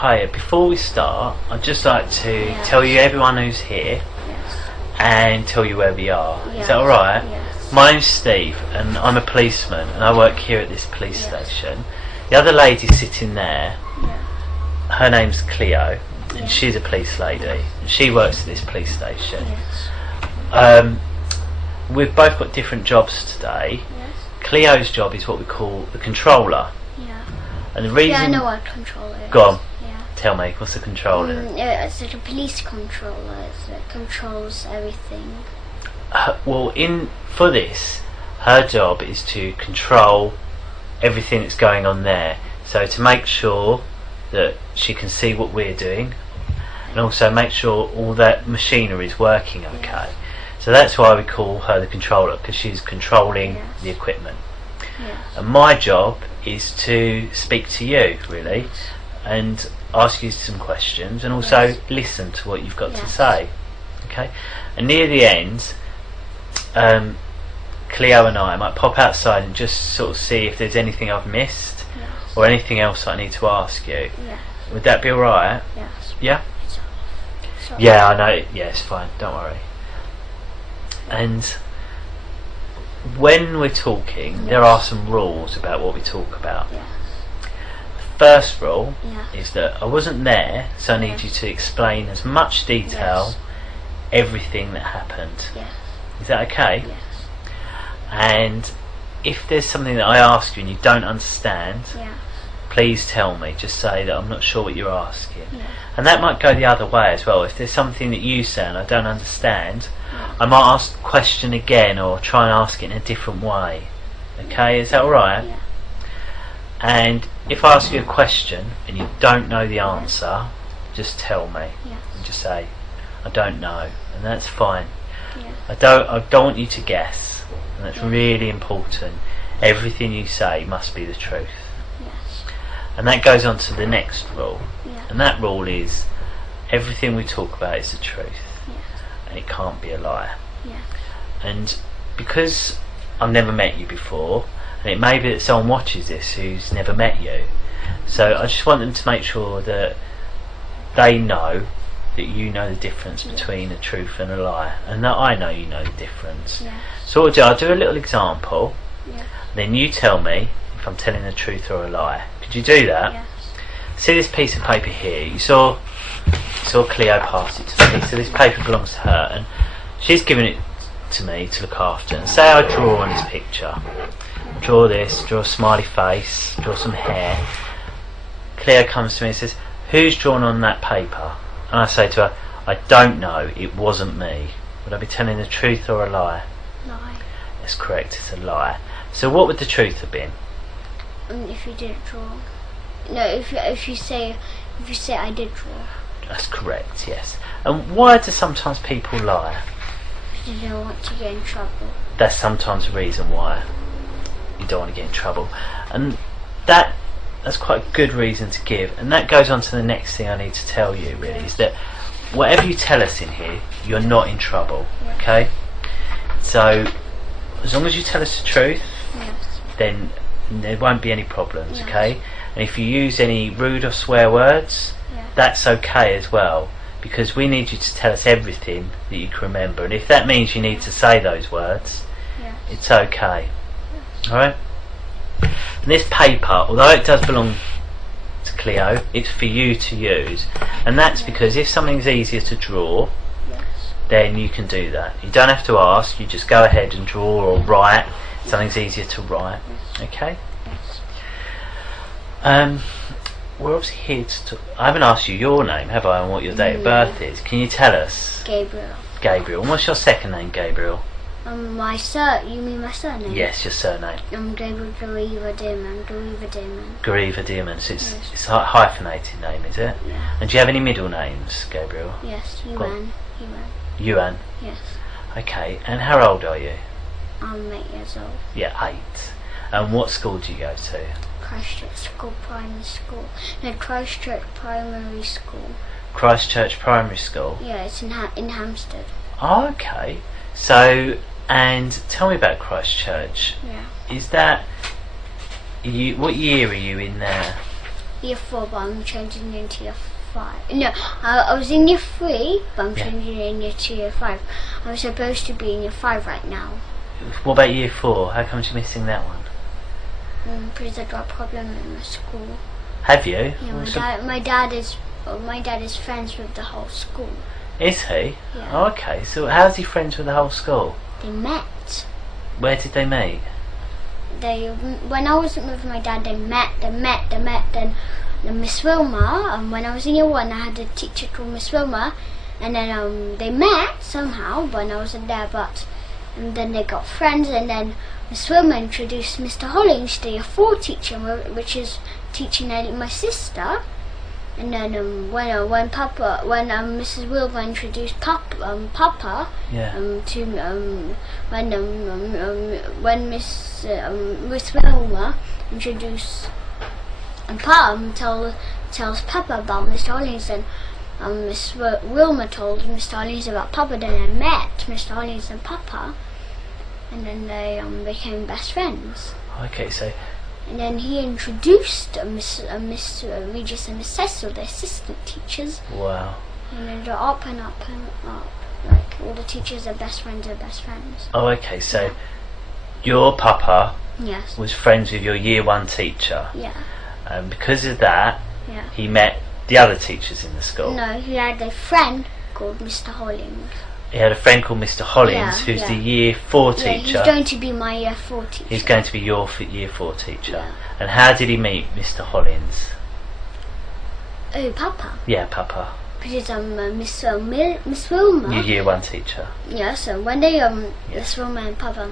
Hi, before we start, I'd just like to Yes. tell you everyone who's here Yes. and tell you where we are. Yes. Is that alright? Yes. My name's Steve and I'm a policeman and I work here at this police Yes. station. The other lady sitting there, Yeah. her name's Cleo and Yes. she's a police lady and she works at this police station. Yes. We've both got different jobs today. Yes. Cleo's job is what we call the controller. Yeah. And the reason... Yeah, I know what controller is. Go on. Yeah. Tell me, what's the controller? It's like a police controller. It controls everything. Well, for this, her job is to control everything that's going on there. So to make sure that she can see what we're doing, and also make sure all that machinery is working okay. So that's why we call her the controller, because she's controlling Yes. the equipment. Yes. And my job is to speak to you, really, and ask you some questions, and also Yes. listen to what you've got to Yes. say. Okay. And near the end, Cleo and I might pop outside and just sort of see if there's anything I've missed Yes. or anything else I need to ask you. Yes. Would that be alright? Yes. Yeah? So, Yeah, I know. Yeah, it's fine. Don't worry. And when we're talking, there are some rules about what we talk about. Yes. First rule Yes. is that I wasn't there, so I need Yes. you to explain as much detail Yes. everything that happened. Yes. Is that okay? Yes. And if there's something that I ask you and you don't understand, Yeah. please tell me. Just say that I'm not sure what you're asking. Yeah. And that might go the other way as well. If there's something that you say and I don't understand, I might ask the question again or try and ask it in a different way. Okay, is that alright? Yeah. And if I ask you a question and you don't know the answer, just tell me. Yes. And just say, I don't know, and that's fine. Yes. I don't want you to guess, and that's Yeah. really important. Everything you say must be the truth. Yes. And that goes on to the next rule. Yeah. And that rule is everything we talk about is the truth, Yes. and it can't be a lie. Yes. And because I've never met you before, and it may be that someone watches this who's never met you, so I just want them to make sure that they know that you know the difference between a truth and a lie, and that I know you know the difference. Yes. So what I'll do a little example, Yes. then you tell me if I'm telling the truth or a lie. Could you do that? Yes. See this piece of paper here? You saw Cleo pass it to me, so this paper belongs to her, and she's given it to me to look after. And say I draw on this picture. Draw this, draw a smiley face, draw some hair. Cleo comes to me and says, who's drawn on that paper? And I say to her, I don't know, it wasn't me. Would I be telling the truth or a lie? Lie. That's correct, it's a lie. So what would the truth have been? If you did draw. No, if you say I did draw. That's correct, yes. And why do sometimes people lie? Because you don't want to get in trouble. That's sometimes the reason why you don't want to get in trouble. And that's quite a good reason to give. And that goes on to the next thing I need to tell you, really, is that whatever you tell us in here, you're not in trouble, okay? So as long as you tell us the truth, Yes. then there won't be any problems, Yes. okay? And if you use any rude or swear words, Yes. that's okay as well, because we need you to tell us everything that you can remember. And if that means you need to say those words, Yes. it's okay. Alright? And this paper, although it does belong to Cleo, it's for you to use. And that's because if something's easier to draw, Yes. then you can do that. You don't have to ask, you just go ahead and draw or write. Something's easier to write. Okay? Yes. We're obviously here to I haven't asked you your name, have I, and what your date of birth is. Can you tell us? Gabriel. Gabriel. And what's your second name, Gabriel? You mean my surname? Yes, your surname. Gabriel Gariva Dearman. Gariva Dearman. So Yes. it's a hyphenated name, is it? Yeah. And do you have any middle names, Gabriel? Yes. Go on. Yuan. Yuan. Yes. Okay. And how old are you? I'm 8 years old. Yeah, 8. And what school do you go to? Christchurch School Primary School. No, Christchurch Primary School. Christchurch Primary School. Yeah, it's in Hampstead. Oh, okay. So, and tell me about Christchurch. Yeah. Is that what year are you in there? year 4, but I'm changing into year 5. No, I was in year 3, but I'm changing in year 2, year 5. I'm supposed to be in year 5 right now. What about year 4? How come you're missing that one? Because I got a problem in my school. Have you? Yeah, my dad is friends with the whole school. Is he? Yeah. Oh, okay. So how's he friends with the whole school? They met. Where did they meet? When I wasn't with my dad, they met. Then Miss Wilma. When I was in year 1, I had a teacher called Miss Wilma, and then they met somehow when I wasn't there. And then they got friends, and then Miss Wilma introduced Mr. Hollings, the year 4 teacher, which is teaching my sister. And then when Mrs. Wilma introduced Papa to when Miss Wilma introduced tells Papa about Mr. Hollings, and Miss Wilma told Mr. Hollings about Papa. Then I met Mr. Hollings and Papa, and then they became best friends. Okay, so. And then he introduced Miss Regis and Miss Cecil, the assistant teachers. Wow. And then they're up and up and up. Like all the teachers are best friends. Oh, okay. So your Papa yes. was friends with your year 1 teacher. Yeah. And because of that, yeah. he met the other teachers in the school. No, he had a friend called Mr. Hollings. He had a friend called Mr. Hollings, who's the year 4 teacher. He's going to be my year 4 teacher. He's going to be your year 4 teacher. Yeah. And how did he meet Mr. Hollings? Oh, Papa. Yeah, Papa. Because Miss Wilma. Your year 1 teacher. Yeah. So when they Miss Wilma and Papa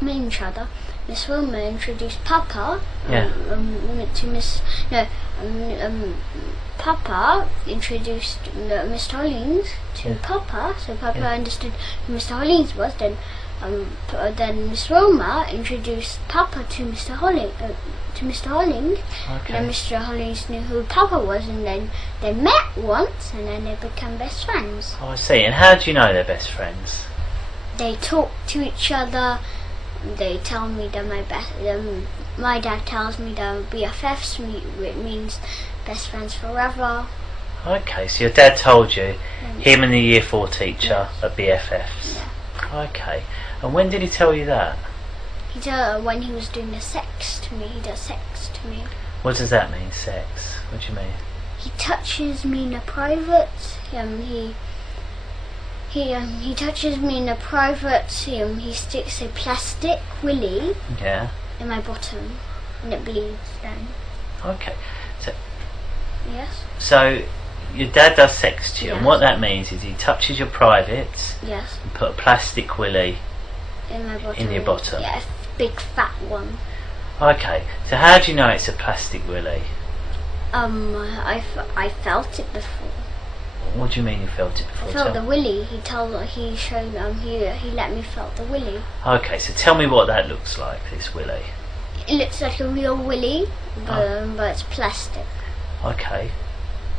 met each other, Miss Wilma introduced Papa to Miss. No, Papa introduced Mr. Hollings to Papa, so Papa understood who Mr. Hollings was. Then Miss Wilma introduced Papa to Mr. Hollings. Okay. Then Mr. Hollings knew who Papa was, and then they met once, and then they became best friends. Oh, I see. And how do you know they're best friends? They talk to each other. They tell me that my dad tells me that BFFs means best friends forever. Okay, so your dad told you him and the year 4 teacher are BFFs. Yeah. Okay. And when did he tell you that? He told when he was doing the sex to me. He does sex to me. What does that mean, sex? What do you mean? He touches me in the private. He touches me in the private. He sticks a plastic willy in my bottom, and it bleeds then. Okay. So yes. So your dad does sex to you, and what that means is he touches your privates. Yes. And put a plastic willy in my bottom. In your bottom. Yeah, a big fat one. Okay. So how do you know it's a plastic willy? I felt it before. What do you mean you felt it before? I felt the willy. He let me felt the willy. Okay, so tell me what that looks like, this willy. It looks like a real willy, but it's plastic. Okay.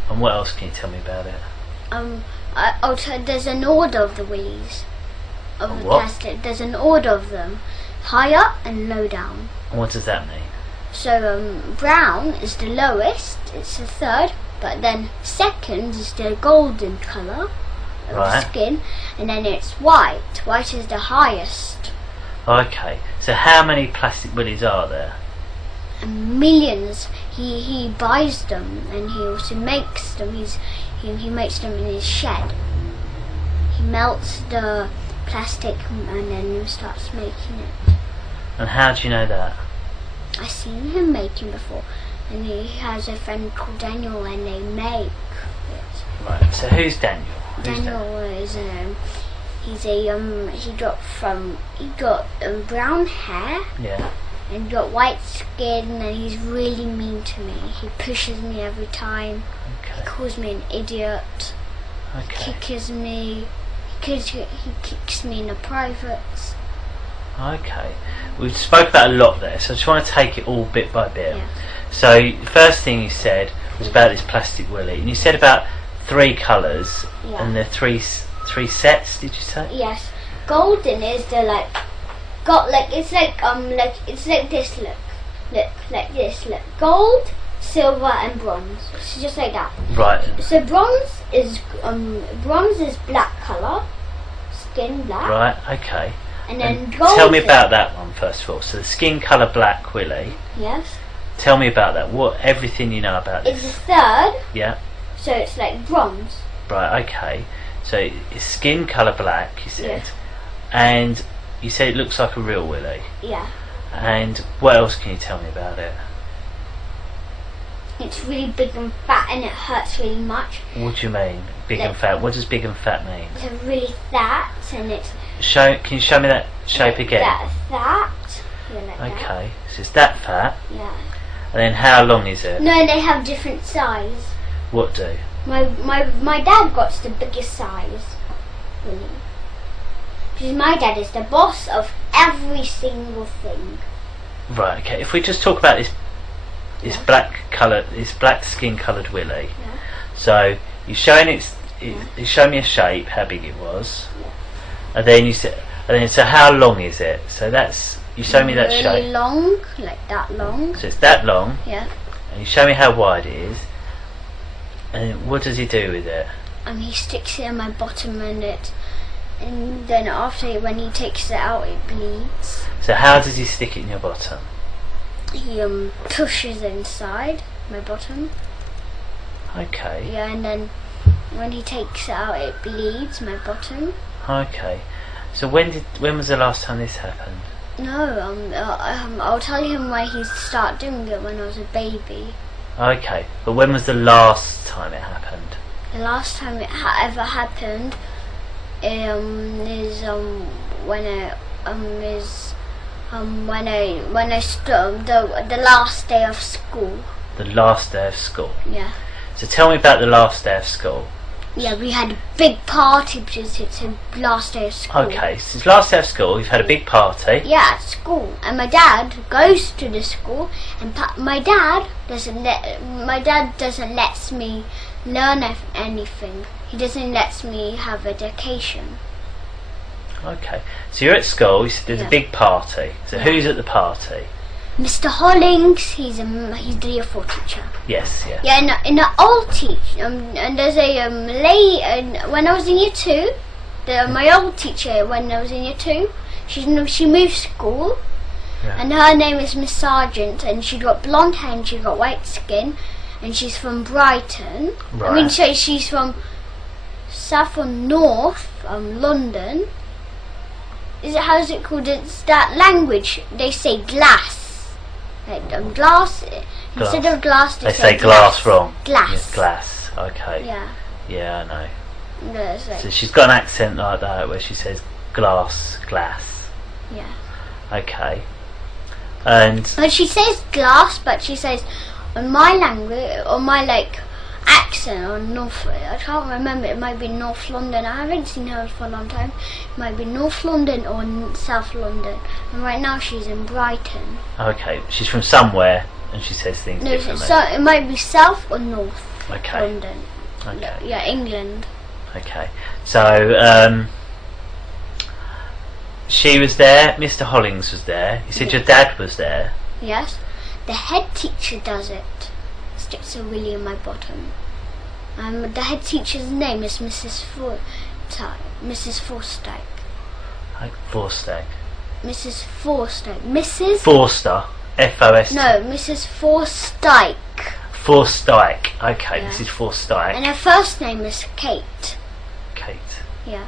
And what else can you tell me about it? There's an order of the willies. Of the what? plastic. There's an order of them. High up and low down. And what does that mean? So brown is the lowest, it's the third, but then second is the golden colour of the skin, and then it's white. White is the highest. Okay, so how many plastic willies are there? Millions. He buys them, and he also makes them. He makes them in his shed. He melts the plastic and then starts making it. And how do you know that? I've seen him making before, and he has a friend called Daniel, and they make it. Right. So who's Daniel? Daniel is he got brown hair. Yeah. And got white skin, and he's really mean to me. He pushes me every time. Okay. He calls me an idiot. Okay. He kicks me. He kicks me in the privates. Okay. We've spoke about a lot there, so I just want to take it all bit by bit. Yeah. So the first thing you said was about this plastic willy, and you said about 3 colours, and the three sets. Did you say? Yes. Golden is the it's like this. Look like this. Look, like this. Look, gold silver and bronze. It's just like that. Right. So bronze is black colour, skin black. Right. Okay. And then gold. Tell me about that one first of all. So the skin colour black Willie. Yes. Tell me about that. Everything you know about It's this? the third. Yeah. So it's like bronze. Right. Okay. So it's skin colour black. You said, Yes. and you said it looks like a real Willie. Yeah. And what else can you tell me about it? It's really big and fat, and it hurts really much. What do you mean, big and Like- fat? What does big and fat mean? It's really fat, and it's Can you show me that shape again? that. Yeah, like that. Okay. So it's that fat, Yeah. and then how long is it? No, they have different size. What do? My dad got the biggest size. Really. Because my dad is the boss of every single thing. Right. Okay. If we just talk about this Yeah. this black skin coloured Willie. Yeah. So you're showing you show me a shape, how big it was, Yeah. and then you said, so how long is it? So that's you show me that really shape. long, like that long. So it's that long, Yeah. and you show me how wide it is, and what does he do with it? And he sticks it in my bottom, and then after when he takes it out, it bleeds. So how does he stick it in your bottom? He pushes inside my bottom. Okay. Yeah, and then when he takes it out, it bleeds my bottom. Okay. So when was the last time this happened? No, I'll tell him why he started doing it when I was a baby. Okay. But when was the last time it happened? The last time it ever happened is when I stood the last day of school. The last day of school. Yeah. So tell me about the last day of school. Yeah, we had a big party because it's the last day of school. Okay, since last day of school, you've had a big party. Yeah, at school, and my dad goes to the school, and my dad doesn't let me learn anything. He doesn't let me have education. Okay, so you're at school. You said there's Yeah. a big party. So who's at the party? Mr. Hollings, he's the year 4 teacher. Yes, yeah. Yeah, in the old teacher, and there's a lady. When I was in year 2, my old teacher when I was in year 2, she moved school, Yeah. and her name is Miss Sargent, and she got blonde hair and she got white skin, and she's from Brighton. Right. I mean, so she's from south or north, London. How's it called? It's that language. They say glass. Like glass. Instead of glass, They say glass wrong. Glass. Yes, glass. Okay. Yeah. Yeah, I know. No, it's like, So she's got an accent like that where she says glass. yeah. Okay. And But she says glass, but she says on my language, on my accent on North. I can't remember. It might be North London. I haven't seen her for a long time. It might be North London or South London. And right now she's in Brighton. okay, she's from somewhere and she says things No, differently. so it might be South or North Okay. London. Okay. Yeah, England. Okay. So she was there. Mr. Hollings was there. You said your dad was there. Yes. The head teacher does it. Sticks a willy in my bottom. The head teacher's name is Mrs. Forstyke. Like Forstack. Mrs. Forstyke. Mrs. Forster. F-O-S. No, Mrs. Forstyke. Forstyke. Okay, Yeah. Mrs. Forstyke. And her first name is Kate. Kate. Yeah.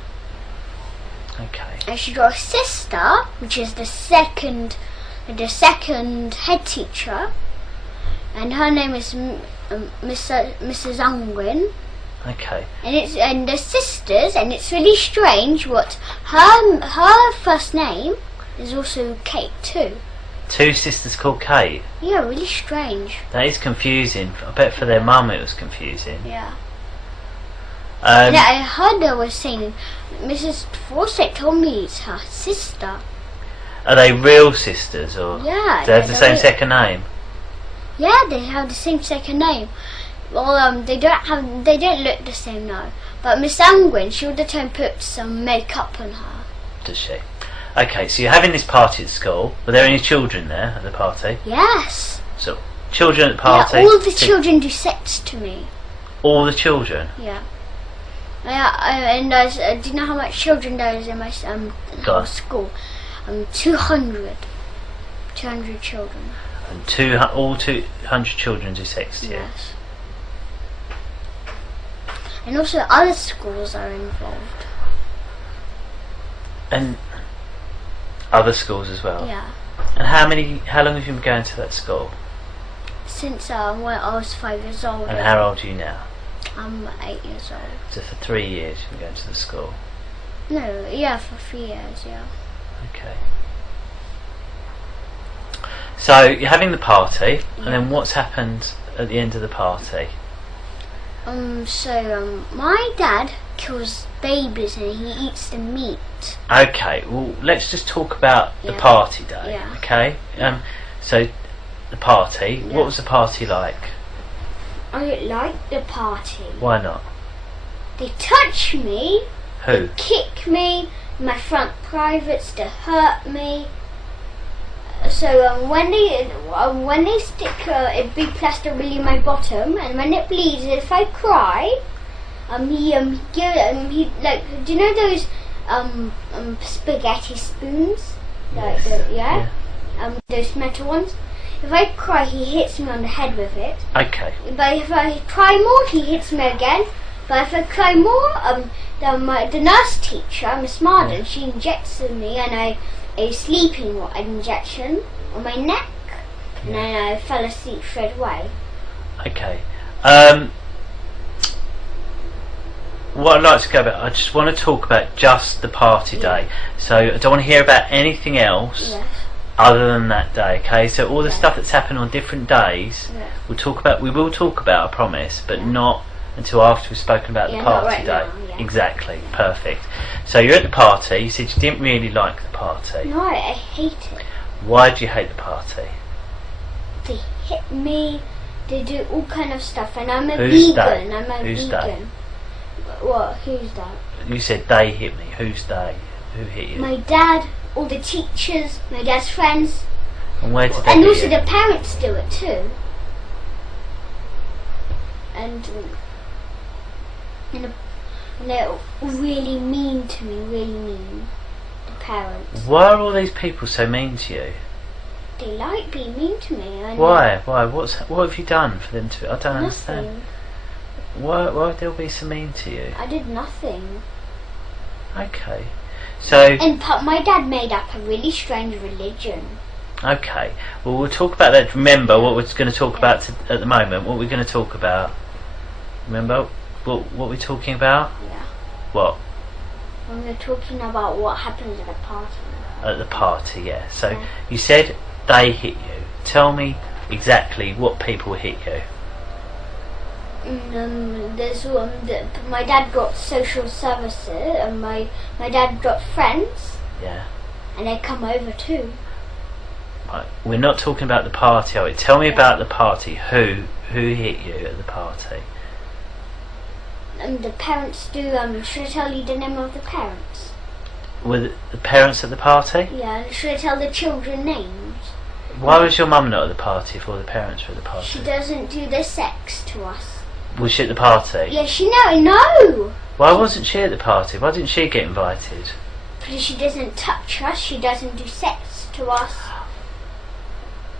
Okay. And she got a sister, which is the second head teacher. And her name is Mrs. Unwin. Okay. And they're sisters, and it's really strange what her first name is also Kate too. Two sisters called Kate. Yeah, really strange. That is confusing. I bet for their mum it was confusing. Yeah. And Um, I heard they were saying Mrs. Forsyth told me it's her sister. are they real sisters or Yeah. do they have the they're same real- second name? Yeah, they have the same second name. Well, they don't look the same now. But Miss Angwin, she all the time puts some makeup on her. Does she? Okay, so you're having this party at school. Were there any children there at the party? Yes. So children at the party. Yeah, all the children do sex to me. All the children. Yeah. And do you know how much children there is in my whole school? 200. 200 children. And all 200 children do sex to you. Yes. And also other schools are involved. And other schools as well. Yeah. And how long have you been going to that school? Since when I was 5 years old. And how old are you now? I'm 8 years old. So for 3 years you've been going to the school. No, yeah, for 3 years, yeah. Okay. So you're having the party, and then what's happened at the end of the party? My dad kills babies and he eats the meat. Okay, well let's just talk about the party day. Yeah. Okay. So the party. Yeah. What was the party like? I don't like the party. Why not? They touch me. Who? They kick me. My front privates. They hurt me. So when they stick a big plaster really in my bottom, and when it bleeds, if I cry, he like, do you know those spaghetti spoons? Like those metal ones. If I cry, he hits me on the head with it. Okay. But if I cry more, he hits me again. But if I cry more, the nurse teacher, Miss Marden, she injects me, and a sleeping injection on my neck, and then I fell asleep straight away. Okay. What I'd like to go about, I just want to talk about just the party day. So I don't want to hear about anything else other than that day. Okay. So all the stuff that's happened on different days, we will talk about, I promise, but not until after we've spoken about the party day. Exactly. Perfect. So you're at the party. You said you didn't really like the party. No, I hate it. Why do you hate the party? They hit me. They do all kind of stuff, and I'm a Who's vegan. they? I'm a Who's vegan. What? Who's that? You said they hit me. Who's they? Who hit you? My dad, all the teachers, my dad's friends. And where did they And hit also you? the parents do it too. And they're really mean to me, really mean. The parents. Why are all these people so mean to you? They like being mean to me. And Why? What have you done for them to? I don't nothing. understand. Why would they all be so mean to you? I did nothing. Okay. So. And my dad made up a really strange religion. Okay. Well, we'll talk about that. Remember what we're going to talk about at the moment. What we're going to talk about. Remember what we're talking about? Yeah. What? When we're talking about what happens at a party. At the party, yeah. So you said they hit you. Tell me exactly what people hit you. There's my dad got social services, and my dad got friends. Yeah. And they come over too. Right. We're not talking about the party, are we? Tell me about the party. Who hit you at the party? The parents do. Should I tell you the name of the parents? Were the parents at the party? Yeah. Should I tell the children names? Why was your mum not at the party if all the parents were at the party? She doesn't do the sex to us. Was she at the party? Yeah, no. Why wasn't she at the party? Why didn't she get invited? Because she doesn't touch us. She doesn't do sex to us.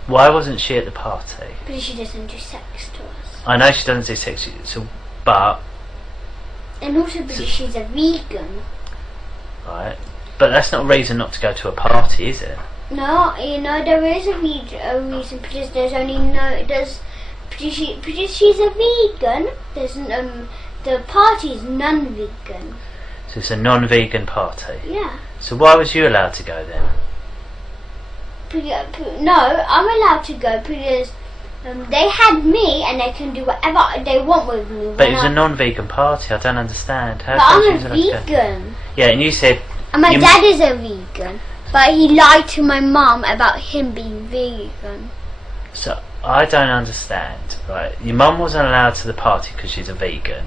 Why wasn't she at the party? Because she doesn't do sex to us. I know she doesn't do sex, but. And also because she's a vegan. Right. But that's not a reason not to go to a party, is it? No, there is a reason, because there's only because she's a vegan, the party is non-vegan. So it's a non-vegan party? Yeah. So why was you allowed to go then? No, I'm allowed to go because they had me and they can do whatever they want with me. But it was a non-vegan party, I don't understand. But I'm a vegan. Yeah, and you said... And my dad is a vegan, but he lied to my mum about him being vegan. So, I don't understand, right? Your mum wasn't allowed to the party because she's a vegan.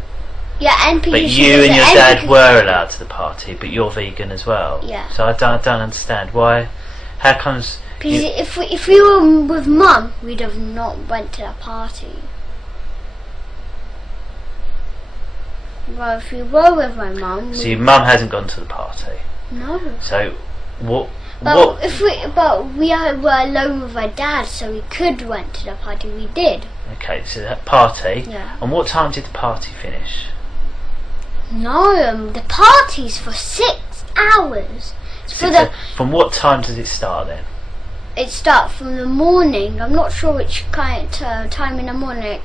Yeah, and because but you and your dad were allowed to the party, but you're vegan as well. Yeah. So I don't understand why. How comes Because if we were with Mum, we'd have not went to that party. Well, if we were with my mum, so your mum hasn't gone to the party. no. So what? But we were alone with my dad, so we could went to the party. We did. Okay, so that party. Yeah. And what time did the party finish? No, the party's for 6 hours. It's for the. From what time does it start then? It starts from the morning. I'm not sure which kind time in the morning.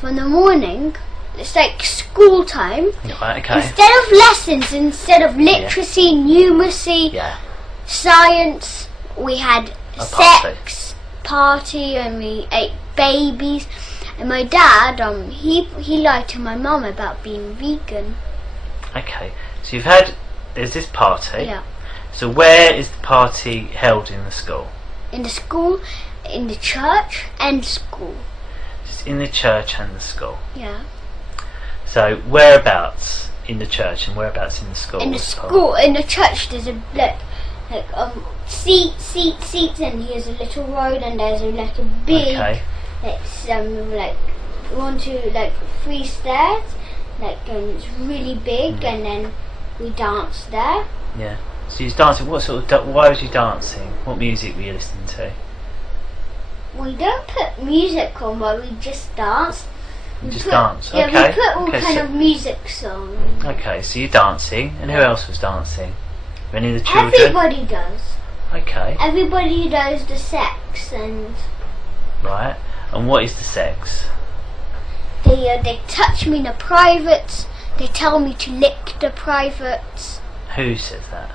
From the morning, it's like school time. Right, okay. Instead of lessons, instead of literacy, numeracy, Yeah. science, we had A sex party, and we ate babies. And my dad, he lied to my mum about being vegan. Okay. So there's this party. Yeah. So where is the party held in the school? In the school, in the church, and school. It's in the church and the school. Yeah. So whereabouts in the church and whereabouts in the school? In the school, in the church, there's a seats, and here's a little road, and there's a big, Okay. it's like 1, 2, 3 stairs, and it's really big, and then we dance there. Yeah. So you was dancing. What sort of? Why was you dancing? What music were you listening to? We don't put music on, but we just dance. You just dance. Yeah, Okay. we put all Okay, kind so- of music songs. Okay, so you're dancing, and who else was dancing? Any of the children? Everybody does. Okay, Everybody does the sex, and right. And what is the sex? they touch me in the privates. They tell me to lick the privates. Who says that?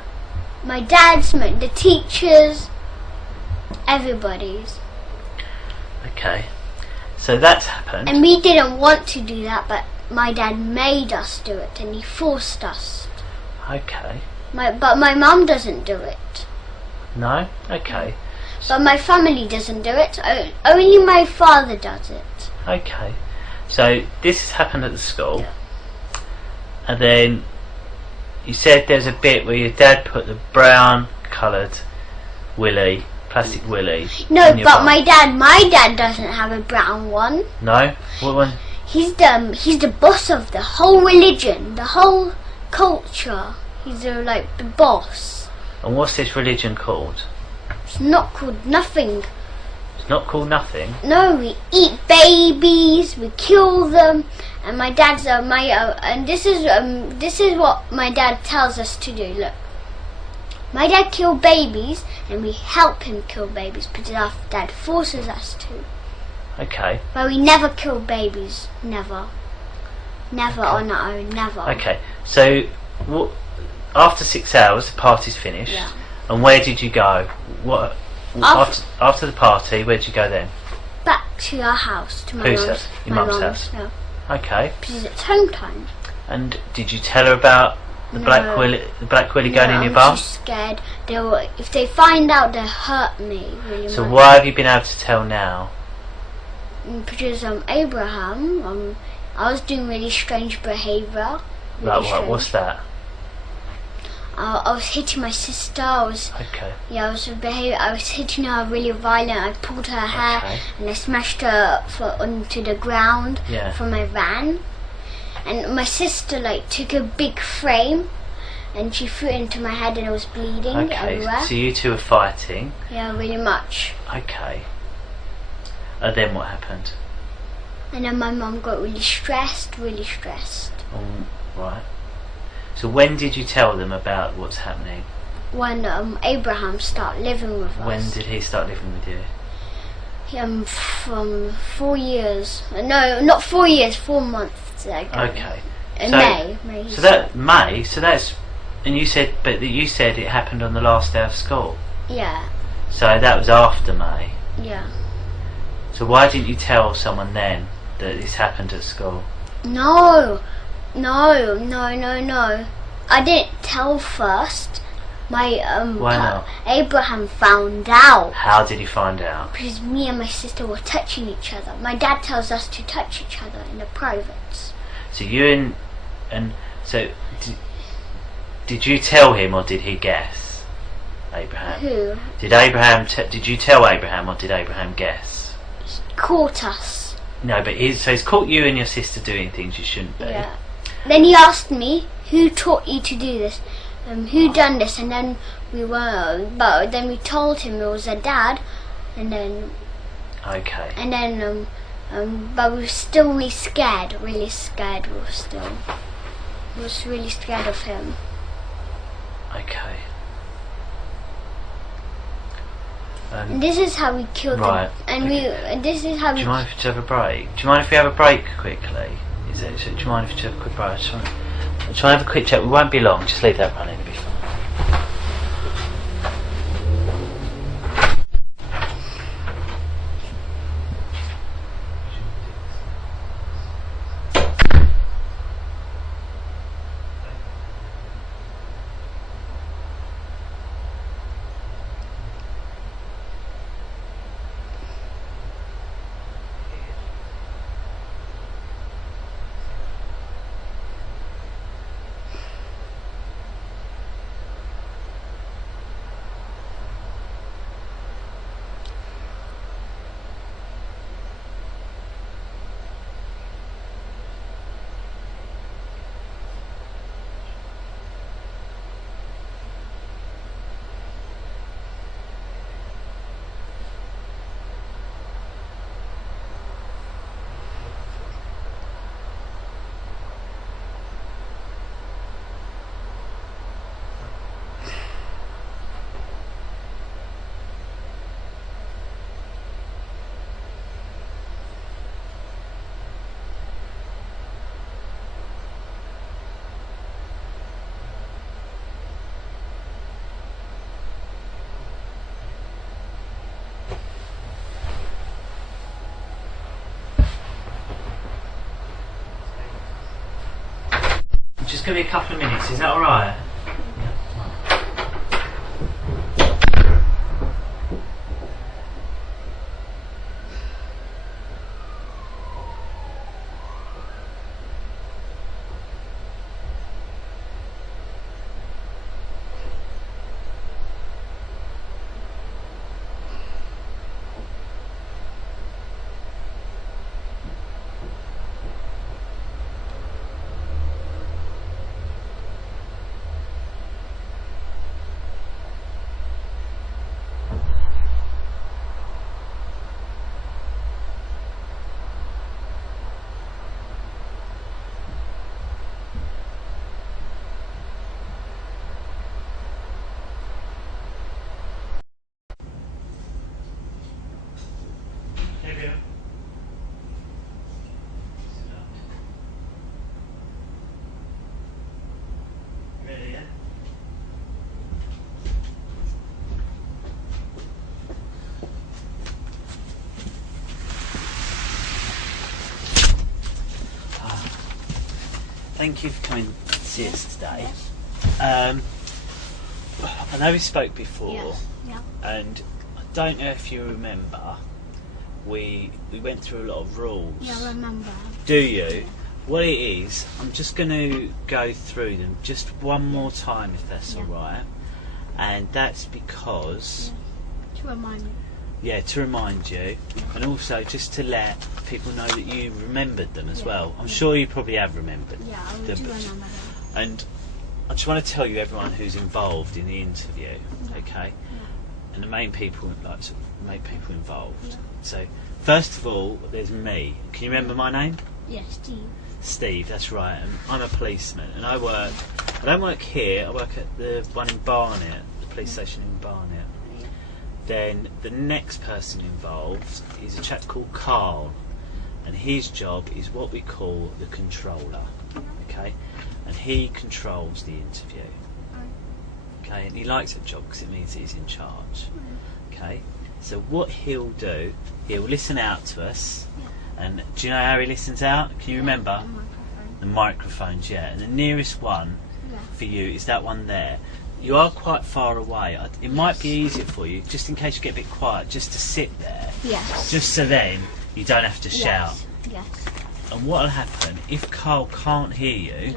My dad's, the teachers, everybody's. Okay, so that's happened. And we didn't want to do that, but my dad made us do it, and he forced us. Okay. But my mum doesn't do it. No? Okay. But my family doesn't do it. Only my father does it. Okay. So this has happened at the school. And then you said there's a bit where your dad put the brown coloured willy, plastic willy. No, in your but bum. my dad doesn't have a brown one. No? What one? He's the boss of the whole religion, the whole culture. He's the boss. And what's this religion called? It's not called nothing. It's not called nothing. No, we eat babies, we kill them, and my dad's and this is what my dad tells us to do. Look, my dad killed babies, and we help him kill babies because our dad forces us to. Okay. But we never kill babies, never Okay. on our own, never. Okay. So after 6 hours, the party's finished. Yeah. And where did you go? What? After the party, where did you go then? Back to our house, to my Whose mum's. house? Your my mum's mum's, house? Yeah. Okay. Because it's home time. And did you tell her about the No. black willy going in your I'm bum? too scared. If they find out, they'll hurt me really So much. why have you been able to tell now? Because Abraham, I was doing really strange behaviour. Really Like what? strange. What's that? I was hitting my sister. I was hitting her really violent. I pulled her hair Okay. and I smashed her onto the ground Yeah. from my van. And my sister took a big frame and she threw it into my head and I was bleeding Okay. everywhere. So you two are fighting. Yeah, really much. Okay. And then what happened? And then my mum got really stressed. Right. So when did you tell them about what's happening? When Abraham started living with us. When did he start living with you? From 4 years. No, not 4 years. 4 months ago. Okay. In So- May. So that May. So that's. And you said it happened on the last day of school. Yeah. So that was after May. Yeah. So why didn't you tell someone then that this happened at school? No. I didn't tell first. My Why not? Abraham found out How did he find out? because me and my sister were touching each other. My dad tells us to touch each other in the privates. So you and so did you tell him or did he guess? Abraham? Who? Did you tell Abraham, or did Abraham guess? Caught us. No, but he's caught you and your sister doing things you shouldn't be. Yeah. Then he asked me, who taught you to do this? Who done this? And then but then we told him it was a dad, and then. Okay. And then but we were still really scared. We was really scared of him. Okay. And this is how we killed right. him. And this is how Do we. you mind if you have a break? Do you mind if we have a break quickly? Do you mind if you have a quick break? I'll try and have a quick chat. We won't be long. Just leave that running. It'll be fine. Just give me a couple of minutes, is that alright? Thank you for coming to see us today. I know we spoke before, and I don't know if you remember, we went through a lot of rules. Yeah, I remember. Do you? Yeah. What it is, I'm just going to go through them just one more time, if that's alright. And that's because... To remind me. Yeah, to remind you, and also just to let people know that you remembered them as well. I'm sure you probably have remembered them. Do remember them. And I just want to tell you everyone who's involved in the interview, okay? And the main people, like, sort of make people involved. So, first of all, there's me. Can you remember my name? Yeah, Steve. Steve, that's right. And I'm a policeman, and I don't work here. I work at the one in Barnet, the police station in Barnet. Then the next person involved is a chap called Carl, and his job is what we call the controller, okay? And he controls the interview, okay? And he likes that job because it means he's in charge, okay? So what he'll do, he'll listen out to us, and do you know how he listens out? Can you remember? The microphones, yeah. And the nearest one for you is that one there. You are quite far away. It might be easier for you, just in case you get a bit quiet, just to sit there. Yes. Just so then you don't have to shout. Yes. And what'll happen, if Carl can't hear you,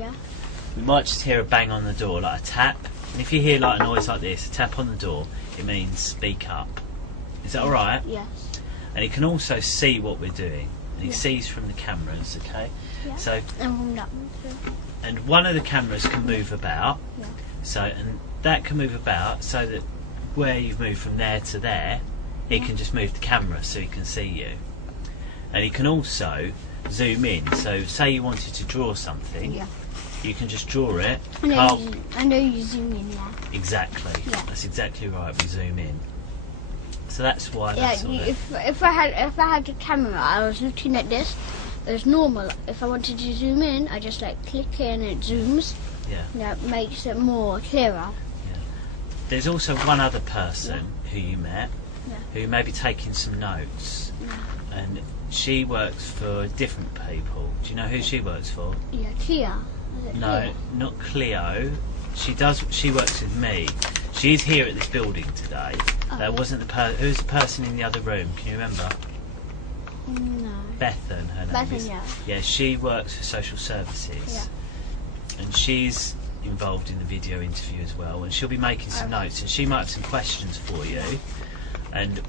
we might just hear a bang on the door, like a tap. And if you hear like a noise like this, a tap on the door, it means speak up. Is that alright? Yes. And he can also see what we're doing. And he Yeah. sees from the cameras, okay? Yeah. So, And from that one too. and one of the cameras can move about. Yeah. So, and that can move about so that where you've moved from there to there, he can just move the camera so he can see you. And he can also zoom in. So, say you wanted to draw something, Yeah. you can just draw it. I know you zoom in, yeah. Exactly. Yeah. That's exactly right. We zoom in. So that's why. Yeah, That's sort of, if I had a camera, I was looking at this. It was normal. If I wanted to zoom in, I just like click it and it zooms. yeah. That makes it more clearer. There's also one other person who you met, Yeah. who may be taking some notes, and she works for different people. Do you know who she works for? Yeah, Cleo. Is it No, Cleo? not Cleo. She works with me. She's here at this building today. Oh. That wasn't who's the person in the other room? Can you remember? No. Bethan, her name Bethan, is. yeah. Yeah, she works for social services. Yeah. And she's involved in the video interview as well, and she'll be making some notes, and she might have some questions for you. And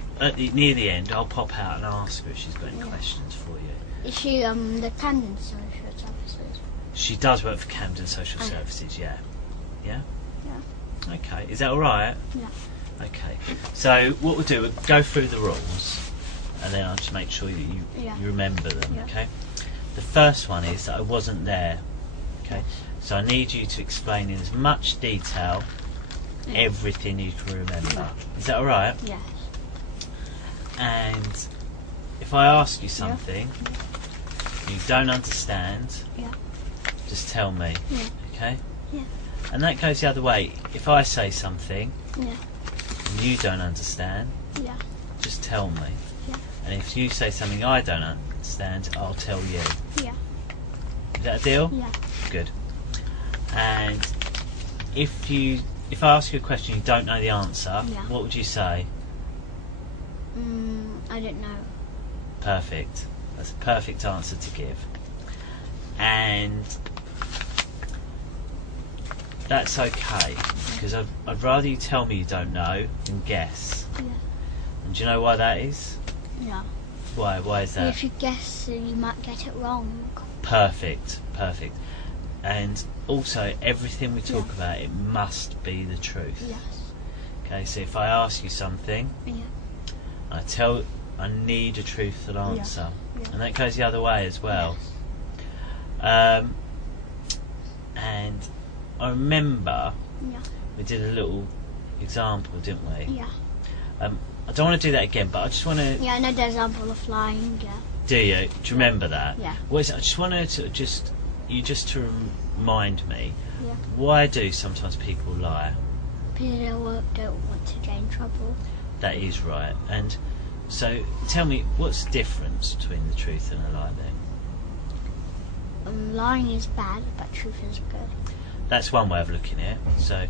near the end, I'll pop out and ask her if she's got any questions for you. Is she the Camden Social Services? She does work for Camden Social Services, yeah. Yeah? Yeah. Okay, is that alright? Yeah. Okay, so what we'll do, we'll go through the rules, and then I'll just make sure that you remember them, Yeah. okay? The first one is that I wasn't there, okay? So I need you to explain in as much detail everything you can remember. Is that alright? Yes. And if I ask you something you don't understand, just tell me, okay? Yeah. And that goes the other way. If I say something Yeah. and you don't understand, Yeah. just tell me. Yeah. And if you say something I don't understand, I'll tell you. Yeah. Is that a deal? Yeah. Good. And if I ask you a question you don't know the answer, what would you say? I don't know. Perfect. That's a perfect answer to give. And that's okay, because I'd rather you tell me you don't know than guess. Yeah. And do you know why that is? Yeah. Why? Why is that? If you guess, you might get it wrong. Perfect. Perfect. And also, everything we talk about, it must be the truth. Yes. Okay, so if I ask you something, I need a truthful answer. Yeah. And that goes the other way as well. Yes. And I remember Yeah. we did a little example, didn't we? Yeah. I don't want to do that again, but I just want to... Yeah, I know the example of flying, yeah. Do you? Do you remember that? Yeah. Well, I just wanted to to remind me, Yeah. why do sometimes people lie? People don't want to get in trouble. That is right. And so tell me, what's the difference between the truth and a lie then? Lying is bad, but truth is good. That's one way of looking at it. So,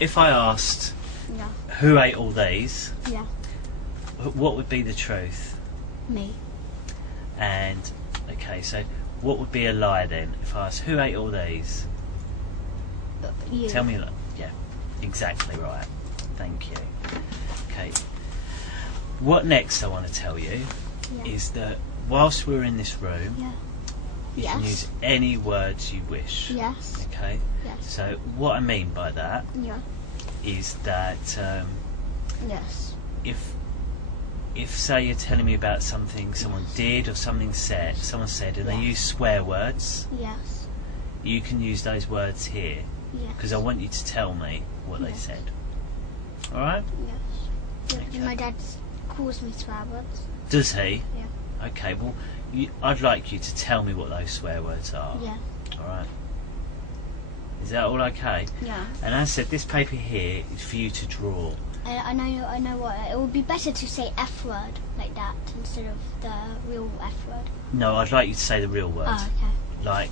if I asked, Yeah. who ate all these, Yeah. what would be the truth? Me. And, okay, so what would be a lie then? If I asked, who ate all these? You. Tell me, yeah, exactly right. Thank you. Okay. What next I want to tell you is that whilst we're in this room, you can use any words you wish. Yes. Okay? Yes. So what I mean by that Yeah. is that Yes. if say you're telling me about something someone did or someone said and they use swear words, Yes. you can use those words here Yes. because I want you to tell me what they said. Alright? Yes. Okay. My dad calls me swear words. Does he? Yeah. Okay, well, I'd like you to tell me what those swear words are. Yeah. Alright? Is that all okay? Yeah. And as I said, this paper here is for you to draw. I know what it would be better to say F word like that instead of the real F word. No, I'd like you to say the real word. Oh, okay. Like,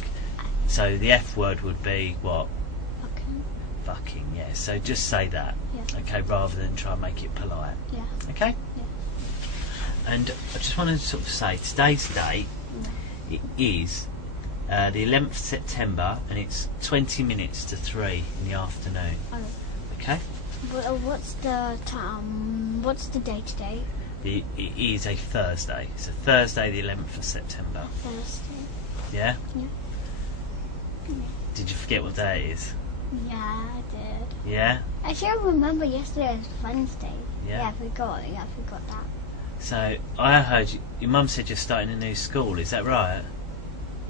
so the F word would be what? Fucking. Fucking, yeah. So just say that. Yeah. Okay, rather than try and make it polite. Yeah. Okay? Yeah. And I just want to sort of say, today's date, it is The 11th of September, and it's 20 minutes to 3 in the afternoon. Oh. Okay? What's the time? What's the day today? It is a Thursday. It's a Thursday, the 11th of September. Thursday. Yeah? Yeah. Did you forget what day it is? Yeah, I did. Yeah? Actually, I remember yesterday was Wednesday. Yeah. I forgot that. So, I heard your mum said you're starting a new school, is that right?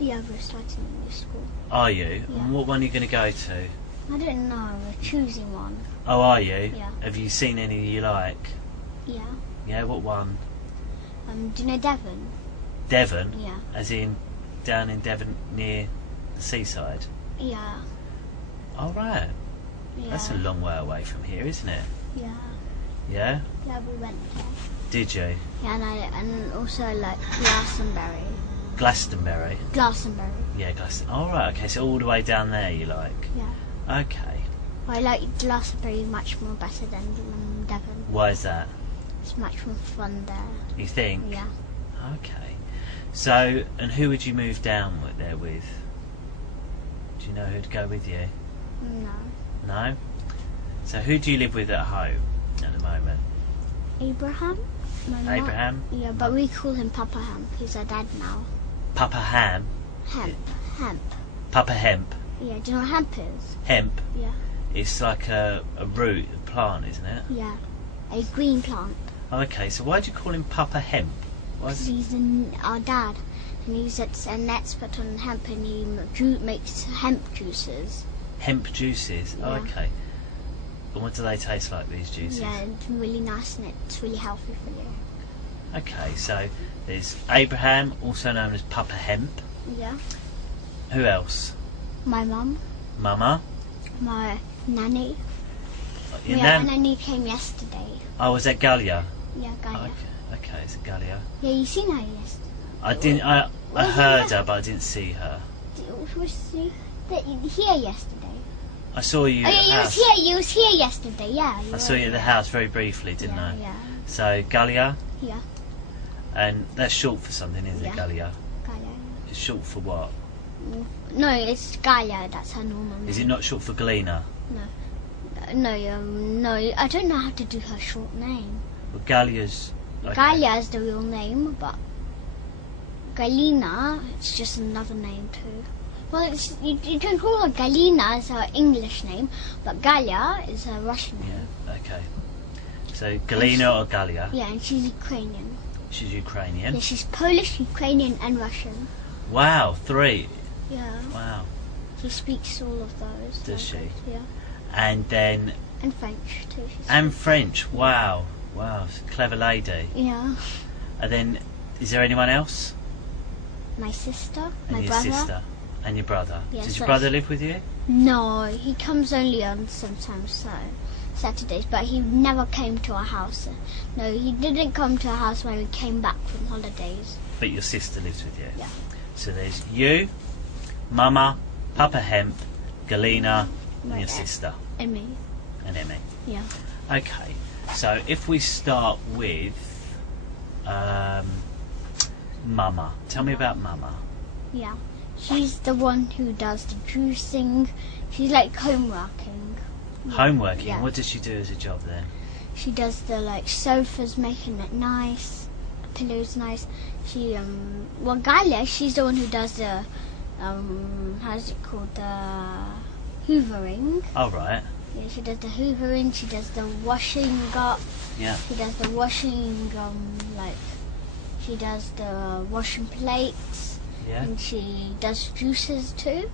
Yeah, we're starting a new school. Are you? Yeah. And what one are you going to go to? I don't know, we're choosing one. Oh, are you? Yeah. Have you seen any you like? Yeah. Yeah, what one? Do you know Devon? Devon? Yeah. As in down in Devon near the seaside? Yeah. Oh, right. Yeah. That's a long way away from here, isn't it? Yeah. Yeah? Yeah, we went there. Did you? Yeah, and also like Glastonbury. Glastonbury? Glastonbury. Yeah, Glastonbury. Oh, right, okay, so all the way down there you like? Yeah. Okay. I like Glastonbury much more better than Devon. Why is that? It's much more fun there. You think? Yeah. Okay. So, and who would you move down there with? Do you know who'd go with you? No. No? So who do you live with at home at the moment? Abraham? My mum. Abraham? Yeah, but we call him Papa Hemp. He's our dad now. Papa Ham? Hemp. Papa Hemp? Yeah, do you know what hemp is? Hemp? Yeah. It's like a root, a plant, isn't it? Yeah. A green plant. Okay, so why do you call him Papa Hemp? Because he's our dad. And he's an expert on hemp, and he makes hemp juices. Hemp juices? Yeah. Oh, okay. And what do they taste like, these juices? Yeah, it's really nice and it's really healthy for you. Okay, so there's Abraham, also known as Papa Hemp. Yeah. Who else? My mum. Mama? My nanny. Your My nan? nanny came yesterday. Oh, was that Galia? Yeah, Gaia. Okay, it's Galia. Yeah, you seen her yesterday. I didn't. I Was heard it- her, but I didn't see her. Was she here yesterday? I saw you Oh at yeah, the you was house. here. You was here yesterday. Yeah. I saw you at the house very briefly, didn't yeah, I? Yeah. So Galia, Yeah. and that's short for something, isn't it? Yeah. Galia. Gaia. It's short for what? No, it's Gaia. That's her normal name. Is it not short for Galena? No, I don't know how to do her short name. Well, Galia's. Okay. Gaia is the real name, but Galina, it's just another name too. Well, you can call her Galina as her English name, but Galia is her Russian name. Yeah. Okay. So Galena or Galia? Yeah, and she's Ukrainian. She's Ukrainian. Yeah, she's Polish, Ukrainian, and Russian. Wow, 3. Yeah, Wow. she speaks all of those. Does she? Yeah, And then and French too. and French. Wow. Wow. Clever lady. Yeah, And then, is there anyone else? my sister, And my your brother. sister. And your brother. Yes, Does your that's- brother live with you? No, he comes only on sometimes Saturdays, but he never came to our house. No, he didn't come to our house when we came back from holidays. But your sister lives with you. Yeah. So there's you, Mama, Papa Hemp, Galena, and Right your there. sister, And me. and Emmy. Yeah. Okay. So if we start with Mama. Tell me about Mama. Yeah. She's the one who does the juicing. She's like homeworking. Homeworking. Yeah. What does she do as a job then? She does the like sofas, making it nice, pillows nice. She well Galia, she's the one who does the how's it called, the hoovering. All right. Yeah, she does the hoovering. She does the washing up. Yeah. She does the washing she does the washing plates. Yeah. And she does juices too.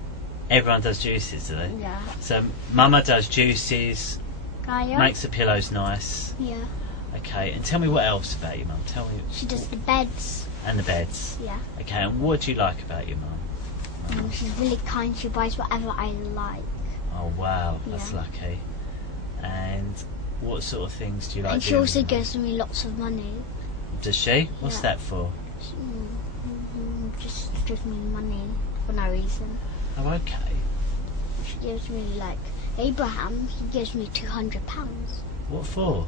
Everyone does juices, do they? Yeah. So Mama does juices, Gaia. makes the pillows nice. Yeah. Okay. And tell me what else about your mum. Tell me. She does the beds. And the beds. Yeah. Okay. And what do you like about your mum? She's really kind. She buys whatever I like. Oh wow, that's Yeah. lucky. And what sort of things do you like? And she doing also with her? gives me lots of money. Does she? What's Yeah. that for? She, just gives me money for no reason. Oh, okay. She gives me Abraham. He gives me £200. What for?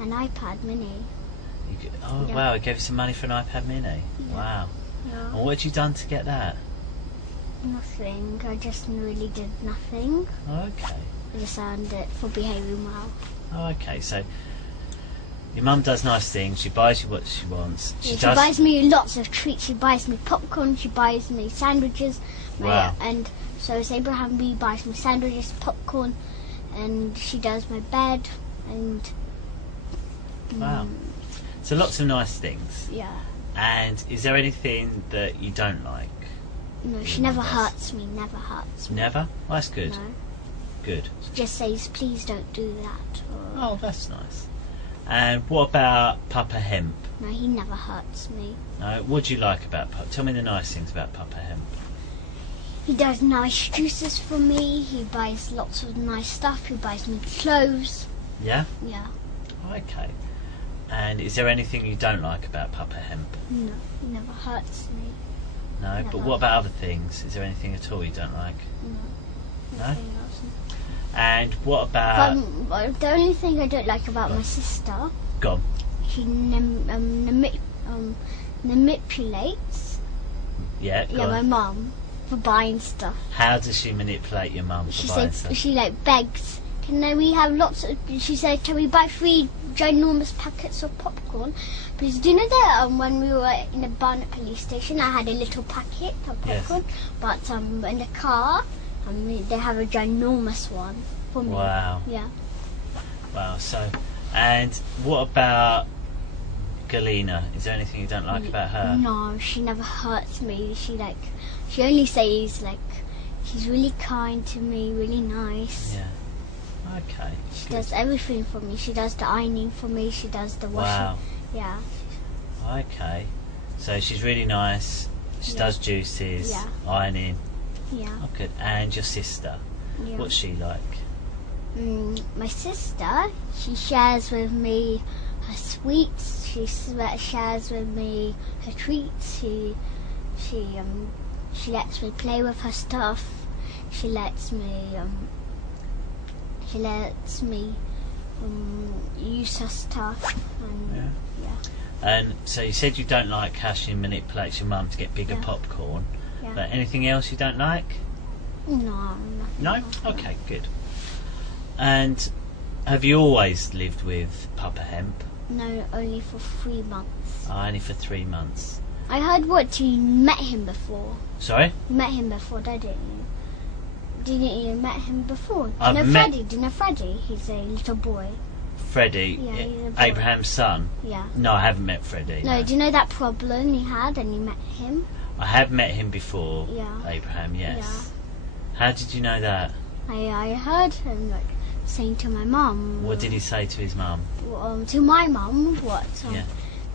An iPad Mini. Oh Yeah. wow, I gave you some money for an iPad Mini. Yeah. Wow. Yeah. And what had you done to get that? Nothing. I just really did nothing. Okay. I just earned it for behaving well. Okay, so your mum does nice things. She buys you what she wants. She buys me lots of treats. She buys me popcorn. She buys me sandwiches. Wow. And so it's Abraham B buys me sandwiches, popcorn, and she does my bed. And Wow. So lots of nice things. yeah. And is there anything that you don't like? No, Your she mum never does? hurts me. Never hurts me. Never? Well, that's good. No. Good. She just says, "Please don't do that." Or, Oh, that's nice. And what about Papa Hemp? no, he never hurts me. No, what do you like about Papa? Tell me the nice things about Papa Hemp. He does nice juices for me. He buys lots of nice stuff. He buys me clothes. Yeah? Yeah. Okay. And is there anything you don't like about Papa Hemp? No, he never hurts me. No? But Never. what about other things? Is there anything at all you don't like? No. No? Nothing else. And what about... But the only thing I don't like about my sister, Go on. she manipulates Yeah, go my on. mum for buying stuff. How does she manipulate your mum She for buying said stuff? she like begs. Can we have lots of? She said, "Can we buy 3 ginormous packets of popcorn?" Because do you know that when we were in the Barnet police station, I had a little packet of Yes. popcorn, but in the car, they have a ginormous one for me. Wow. Yeah. Wow, so... And what about Galena? Is there anything you don't like about her? No, she never hurts me. She only says she's really kind to me, really nice. Yeah. Okay. She good. does everything for me. She does the ironing for me. She does the washing. Wow. Yeah. Okay. So she's really nice. She Yeah. does juices, Yeah. ironing. Yeah. Oh, good. And your sister? Yeah. What's she like? My sister, she shares with me her sweets. She shares with me her treats. She lets me play with her stuff. She lets me use her stuff. And, yeah. And so you said you don't like how she manipulates your mum to get bigger Yeah. popcorn. Yeah. But anything else you don't like? No, nothing No? else. Okay, good. And have you always lived with Papa Hemp? No, only for 3 months. Only for 3 months. I heard you met him before. Sorry? You met him before, didn't you? Didn't you met him before? Do you I've know met- Freddie? Do you know Freddie? He's a little boy. Freddie, Yeah, he's a boy. Abraham's son? Yeah. No, I haven't met Freddie. No, do you know that problem he had and you met him? I have met him before, Yeah. Abraham, yes. Yeah. How did you know that? I heard him saying to my mum. What did he say to his mum? To my mum, Yeah.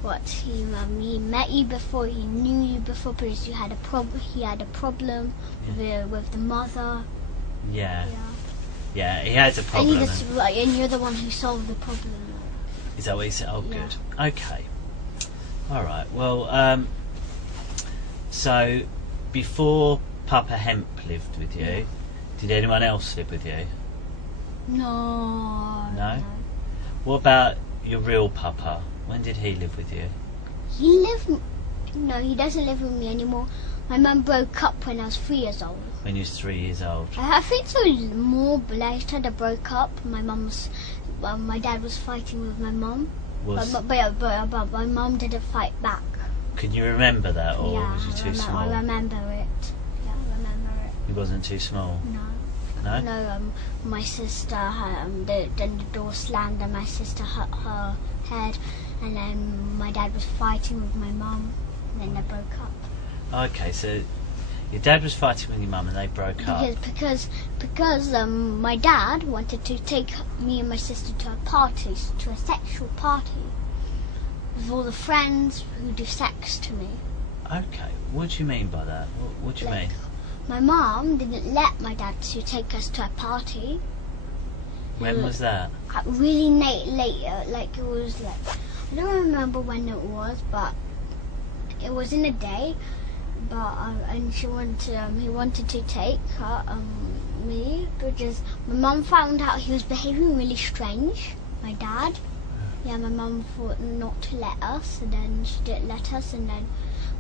what he met you before, he knew you before because you had a he had a problem with the mother. Yeah. Yeah. Yeah, he has a problem. And you're the one who solved the problem. Is that what he said? Oh, Yeah. good. Okay. All right. Well, so before Papa Hemp lived with you, Yeah. did anyone else live with you? No. No? What about your real Papa? When did he live with you? No, he doesn't live with me anymore. My mum broke up when I was 3 years old. When you was 3 years old? I think so more, but later they broke up. My dad was fighting with my mum. But my mum didn't fight back. Can you remember that, or yeah, was you too I small? remember it. Yeah, I remember it. He wasn't too small. No. No? My sister, then the door slammed and my sister hit her head, and then my dad was fighting with my mum, and then they broke up. Okay, so your dad was fighting with your mum and they broke up. Because my dad wanted to take me and my sister to a sexual party, with all the friends who do sex to me. Okay, what do you mean by that? What do you mean? My mum didn't let my dad to take us to a party. When was that? Really late, it was I don't remember when it was, but it was in a day. But and he wanted to take me because my mum found out he was behaving really strange. My dad, Yeah, my mum thought not to let us, and then she didn't let us, and then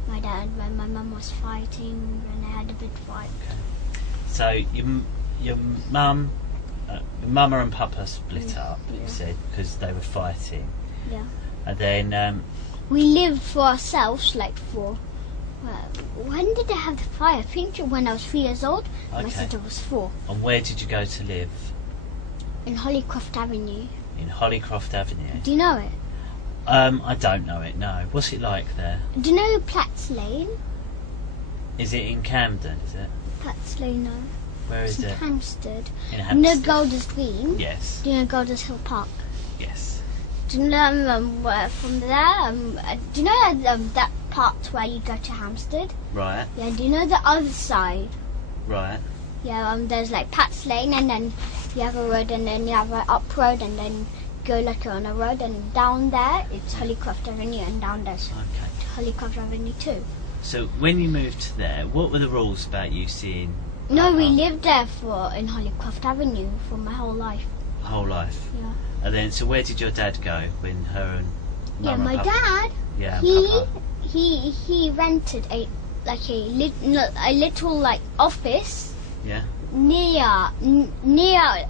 my dad and my mum was fighting, and they had a big fight. Okay. So your mum and papa split up, you said, because they were fighting. Yeah. And then We lived for ourselves, like for... when did they have the fire? I think when I was 3 years old. Okay. My sister was 4. And where did you go to live? In Hollycroft Avenue. In Hollycroft Avenue. Do you know it? I don't know it, no. What's it like there? Do you know Platts Lane? Is it in Camden, is it? Platts Lane, no. Where is It's in it? Hampstead. In You know Hampstead. Golders Green? Yes. Do you know Golders Hill Park? Yes. Do you know where from there? Do you know that part where you go to Hampstead? Right. Yeah. Do you know the other side? Right. Yeah. There's like Pat's Lane, and then you have a road, and then you have an up road, and then go like on a road, and down there it's Hollycroft Avenue, and down there's Okay. Hollycroft Avenue too. So when you moved to there, what were the rules about you seeing No, we Papa? lived there in Hollycroft Avenue for my whole life. Whole life? Yeah. And then, so where did your dad go when her and Yeah, Mum and my Papa? dad. Yeah, and He Papa. he rented a little like office Yeah. near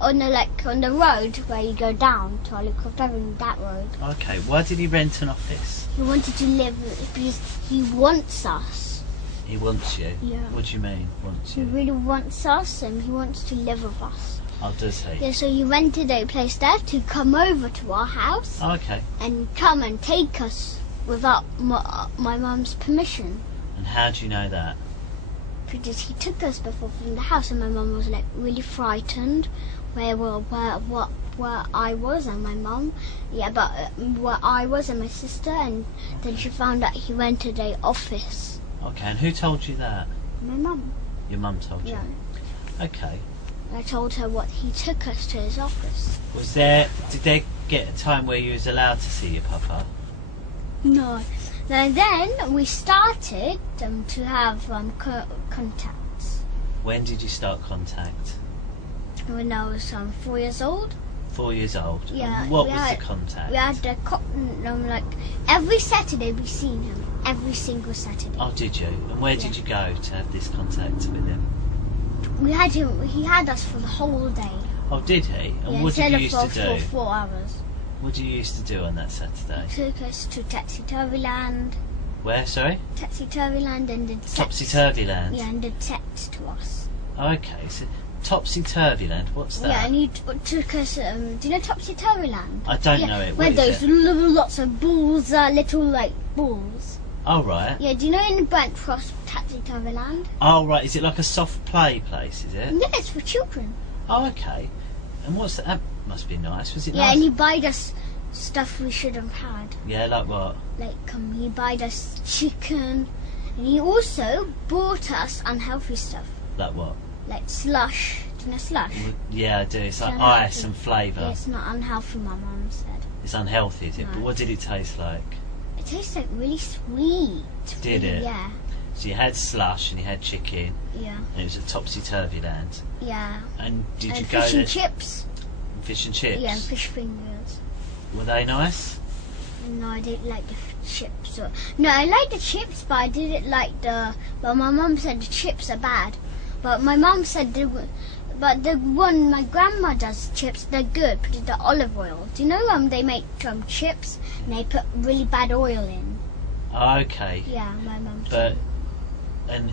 on the road where you go down to Hollycroft Avenue, that road. Okay. Why did he rent an office? He wanted to live because he wants us. He wants you. Yeah. What do you mean, wants He you? really wants us, and he wants to live with us. Oh, does he? Yeah, so he rented a place there to come over to our house Oh, okay. and come and take us without my mum's permission. And how do you know that? Because he took us before from the house, and my mum was like really frightened where I was and my mum. Yeah, but where I was and my sister, and then she found out he rented a office. Okay. And who told you that? My mum. Your mum told you. Yeah. Okay. I told her what he took us to his office. Did they get a time where you was allowed to see your papa? No. And then we started to have contacts. When did you start contact? When I was 4 years old. 4 years old. Yeah, And what we was had- the contact? We had like every Saturday we seen him. Every single Saturday. Oh, did you? And where did you go to have this contact with him? We had him. He had us for the whole day. Oh, did he? And Yeah, what did instead you of used for, to do? for 4 hours. What did you used to do on that Saturday? He took us to Topsy Turvy Land. Where, sorry? Topsy Turvy Land, and did sex. Topsy Turvy Land? Yeah, and did sex to us. Okay, so Topsy Turvy Land, what's that? Yeah, and he took us. Do you know Topsy Turvy Land? I don't Yeah, know it. where What is those it? lots of balls, little like balls. Oh, right. Yeah, do you know in Brent Cross Topsy Turvy Land? Oh, right. Is it like a soft play place, is it? Yeah, it's for children. Oh, okay. And what's that? That must be nice. Was it Yeah, nice? and he buyed us stuff we should have had. Yeah, like what? Like, he buyed us chicken, and he also bought us unhealthy stuff, Like what? like slush. Do you know slush? Yeah, I do. It's like Yeah, ice no, and flavour. Yeah, it's not unhealthy, my mum said. It's unhealthy, is it? No. But what did it taste like? It tastes like really sweet. Did it? Yeah, So you had slush and you had chicken, yeah, and it was a Topsy-Turvy Land. yeah. And did And you go fish there? and chips. Fish and chips? Yeah, and fish fingers. Were they nice? No, I didn't like the chips. No, I like the chips, but I didn't like the. But my mum said the chips are bad. But my mum said but the one my grandma does chips, they're good. Put the olive oil. Do you know they make chips and they put really bad oil in? Okay. Yeah, my mum. But, and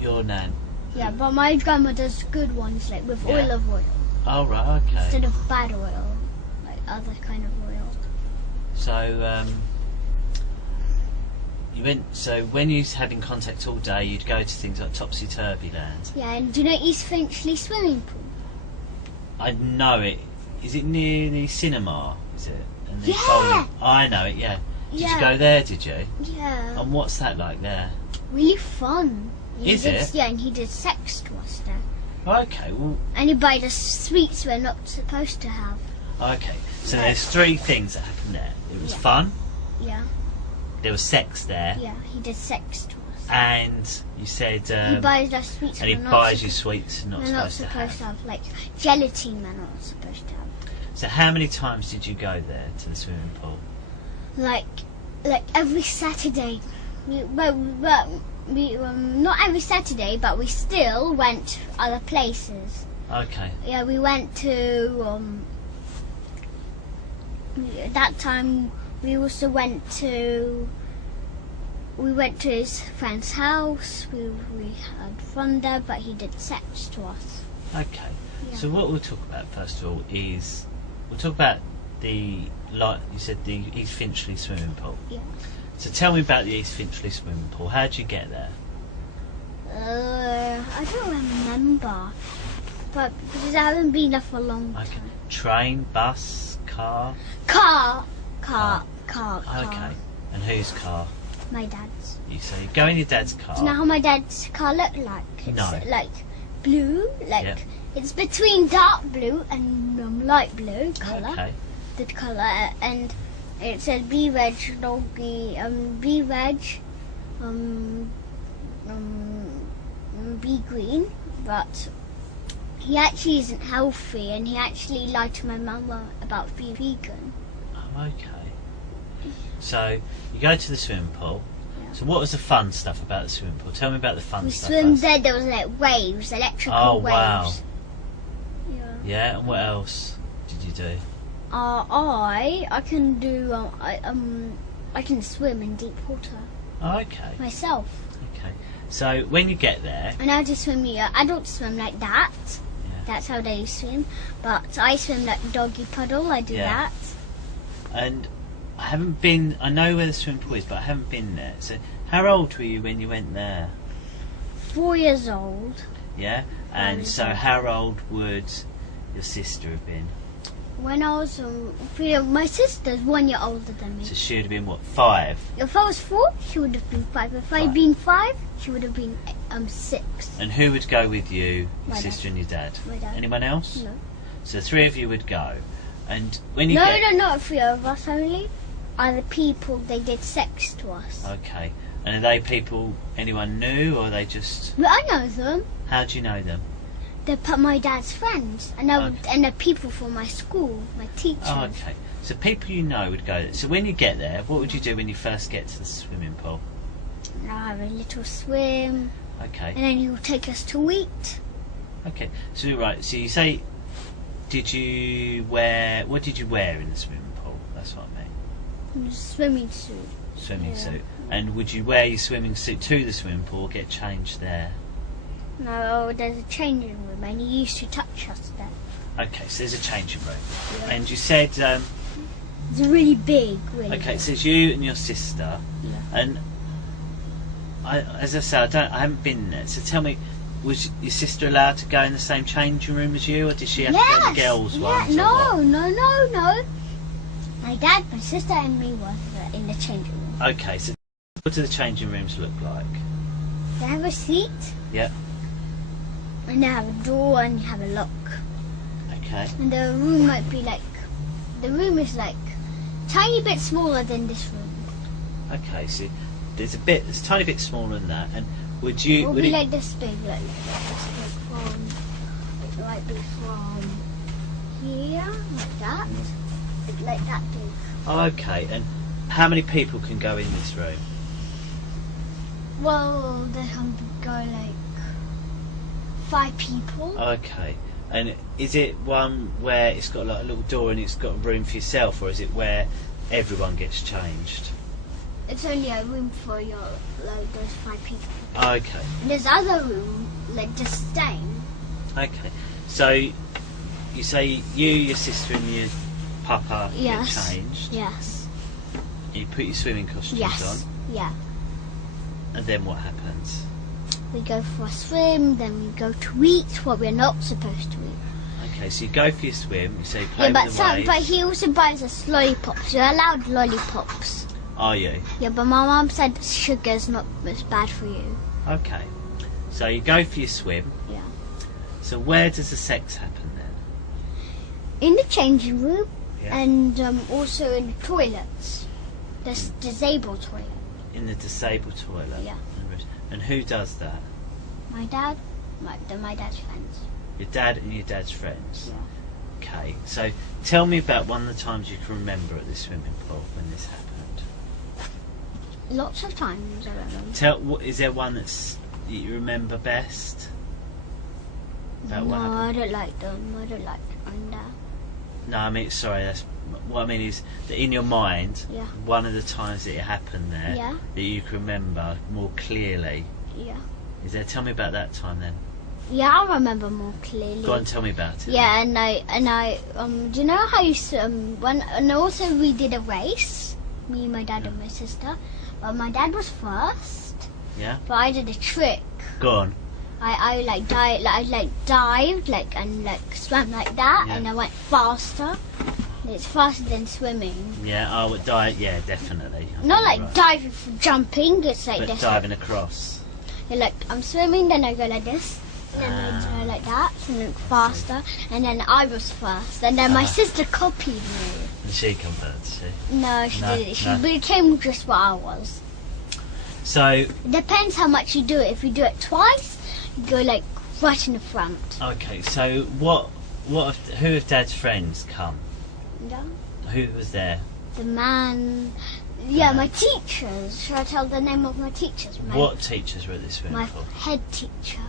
your nan? Yeah, but my grandma does good ones like with Yeah. olive oil Oh, right, okay. instead of bad oil, like other kind of oil. So, so when you was having contact all day, you'd go to things like Topsy-Turvy Land. Yeah, and do you know East Finchley swimming pool? I know it. Is it near the cinema? Is it? And the Yeah. bowling? I know it, yeah. Did Yeah. you go there, did you? Yeah. And what's that like there? Really fun. Is it? Yeah, and he did sex to us there. Okay, well, And he bought us sweets we're not supposed to have. okay. So Yeah. there's 3 things that happened there. It was Yeah. fun, Yeah, there was sex there, yeah, he did sex to us. and you said, He buys us sweets and he we're not buys you supposed sweets you're not we're not supposed to supposed have. to have. Like gelatine we're not supposed to have. So how many times did you go there to the swimming pool? Like every Saturday. Not every Saturday, but we still went other places. Okay. Yeah, we went to that time. We also went to his friend's house. We had fun there, but he did sex to us. Okay. Yeah. So what we'll talk about first of all is we'll talk about the, like you said, the East Finchley swimming pool. Yeah. So tell me about the East Finchley swimming pool. How did you get there? I don't remember, but because I haven't been there for a long time. Okay. Train, bus, car? Car. Okay. And whose car? My dad's. So you go in your dad's car. Do you know how my dad's car looked like? It's No. like blue, it's between dark blue and light blue colour. Okay. The colour, and it said B veg doggy, B veg, B green, but he actually isn't healthy, and he actually lied to my mama about being vegan. Oh, okay. So you go to the swimming pool. Yeah. So what was the fun stuff about the swimming pool? Tell me about the fun We stuff. swam first. there. There was like waves, electrical Oh, waves. wow. Yeah. Yeah, and what else did you do? I can do I can swim in deep water Oh, okay. myself. Okay. So when you get there, And I just swim here. I don't swim like that. yeah. That's how they swim. But I swim like doggy puddle. I do Yeah. that. And I haven't been. I know where the swimming pool is, but I haven't been there. So how old were you when you went there? 4 years old. Yeah. And so how old would your sister have been? When I was my sister's 1 year older than me. So she would have been what, 5? If I was 4, she would have been 5. If I'd been 5, she would have been 6. And who would go with you, your My sister dad. and your dad? My dad. Anyone else? No. So 3 of you would go. And when you No, get... not 3 of us only. Other people, they did sex to us. Okay. And are they people anyone knew, or are they just... But I know them. How do you know them? They're my dad's friends, and and they're people from my school, my teachers. Oh, okay. So people you know would go there. So when you get there, what would you do when you first get to the swimming pool? And I'll have a little swim, Okay. and then he'll take us to eat. Okay. So right. So you say, what did you wear in the swimming pool? That's what I mean. And a swimming suit. Swimming Yeah. suit. And would you wear your swimming suit to the swimming pool or get changed there? No, there's a changing room, and he used to touch us there. Okay. So there's a changing room. Yeah. And you said, It's really big, really. okay. So it's you and your sister. Yeah. And as I said, I haven't been there. So tell me, was your sister allowed to go in the same changing room as you, or did she have to go in the girls' ones? or No, what? no. My dad, my sister, and me was in the changing room. Okay, so what do the changing rooms look like? They have a seat, Yeah. and they have a door, and you have a lock. Okay. And the room might be like, the room is like tiny bit smaller than this room. Okay, so there's a tiny bit smaller than that. And would It you? will Would be it, like this big, like this big from, it might be from here, like that, like that big. okay, and how many people can go in this room? Well, they can go like 5 people. Okay. And is it one where it's got like a little door and it's got a room for yourself, or is it where everyone gets changed? It's only a room for your, like, those 5 people. Okay. And there's other room, like just staying. Okay. So you say you, your sister, and your papa Yes. get changed. Yes. You put your swimming costumes Yes. on, Yeah. and then what happens? We go for a swim, then we go to eat what we're not supposed to eat. Okay, so you go for your swim. You say play Yeah, with the waves. but he also buys us lollipops. You're allowed lollipops. Are you? Yeah, but my mum said sugar's not as bad for you. Okay. So you go for your swim. Yeah. So where does the sex happen then? In the changing room, Yeah. and also in the toilets. The disabled toilet. In the disabled toilet. Yeah. And who does that? My dad, my dad's friends. Your dad and your dad's friends. Yeah. Okay, so tell me about one of the times you can remember at this swimming pool when this happened. Lots of times I remember. Is there one that you remember best? About what No, happened? I don't like them. I don't like going there. No, I mean, sorry, that's what I mean is that in your mind, Yeah. one of the times that it happened there, Yeah. that you can remember more clearly. Yeah. Is there? Tell me about that time then. Yeah, I remember more clearly. Go on, tell me about it. Yeah, and I do you know how you and also we did a race, me, my dad, and my sister. But my dad was first. Yeah. But I did a trick. Go on. I dived and swam like that, Yeah. and I went faster. It's faster than swimming. Yeah. I would dive. Yeah, definitely. I Not think like you're right. diving for jumping. It's like But this. diving across. Like I'm swimming, then I go like this, and then I go like that, and then faster, and then I was first, and then my sister copied me. And she come first. She. No, she No, didn't. She no. became just what I was. So It depends how much you do it. If you do it twice, you go like right in the front. okay. So who have Dad's friends come? Yeah. Who was there? The man. Yeah, my teachers. Should I tell the name of my teachers? What teachers were at this swimming My pool? head teacher.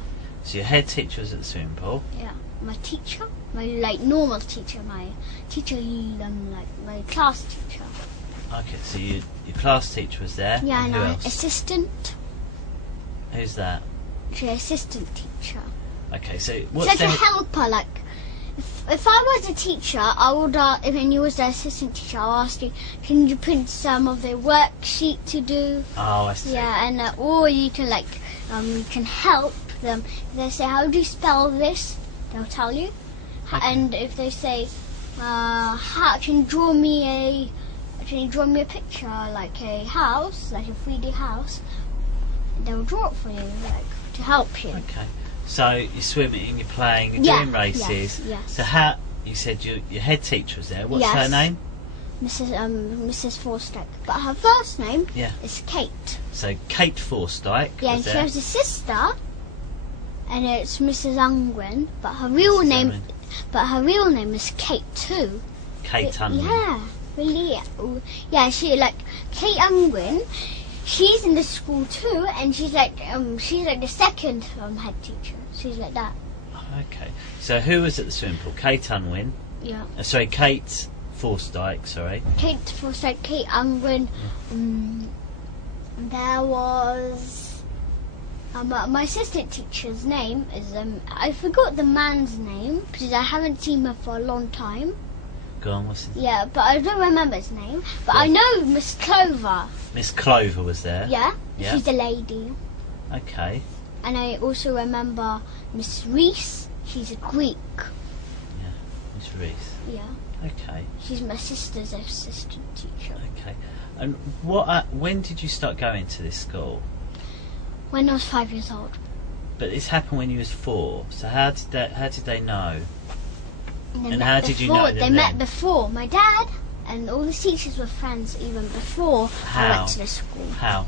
So your head teacher was at the swimming pool. Yeah. My teacher. My normal teacher. My teacher. My class teacher. Okay, so your class teacher was there. Yeah, and and who my else? assistant. Who's that? She's assistant teacher. Okay, so She's what's like a the helper. Like, if I was a teacher, I would. If you was the assistant teacher, I'll ask you, can you print some of the worksheet to do? Oh, I see. Yeah, and or you can you can help them. If they say, how do you spell this? They'll tell you. Okay. And if they say, how can you draw me a picture like a house, like a 3D house? They'll draw it for you, to help you. Okay, so you're swimming, you're playing, you're Yeah, doing races. yes. So how you said your head teacher was there? What's Yes. her name? Mrs. Forstick, but her first name Yeah. is Kate. So Kate Forstyke Yeah, and was she there. has a sister, and it's Mrs. Ungwin, but her real name is Kate too. Kate Unwin. Yeah, really. Yeah, Kate Ungwin. She's in the school too, and she's like the second head teacher. She's like that. Okay, so who was at the swimming pool? Kate Unwin. Yeah. Sorry, Kate Forstyke. Sorry. Kate Forsyth, Kate Ungwin. There was my assistant teacher's name is I forgot the man's name because I haven't seen him for a long time. Go on, what's his Yeah, but I don't remember his name. But Yeah. I know Miss Clover. Miss Clover was there. Yeah, Yeah. she's a lady. Okay. And I also remember Miss Reese. She's a Greek. Miss Reese. Yeah, Okay. she's my sister's assistant teacher. Okay. And when did you start going to this school? When I was 5 years old. But this happened when you was 4. So how did they know? They And met how did you know before- them They met then? before. My dad and all the teachers were friends even before I How? went to the school. How?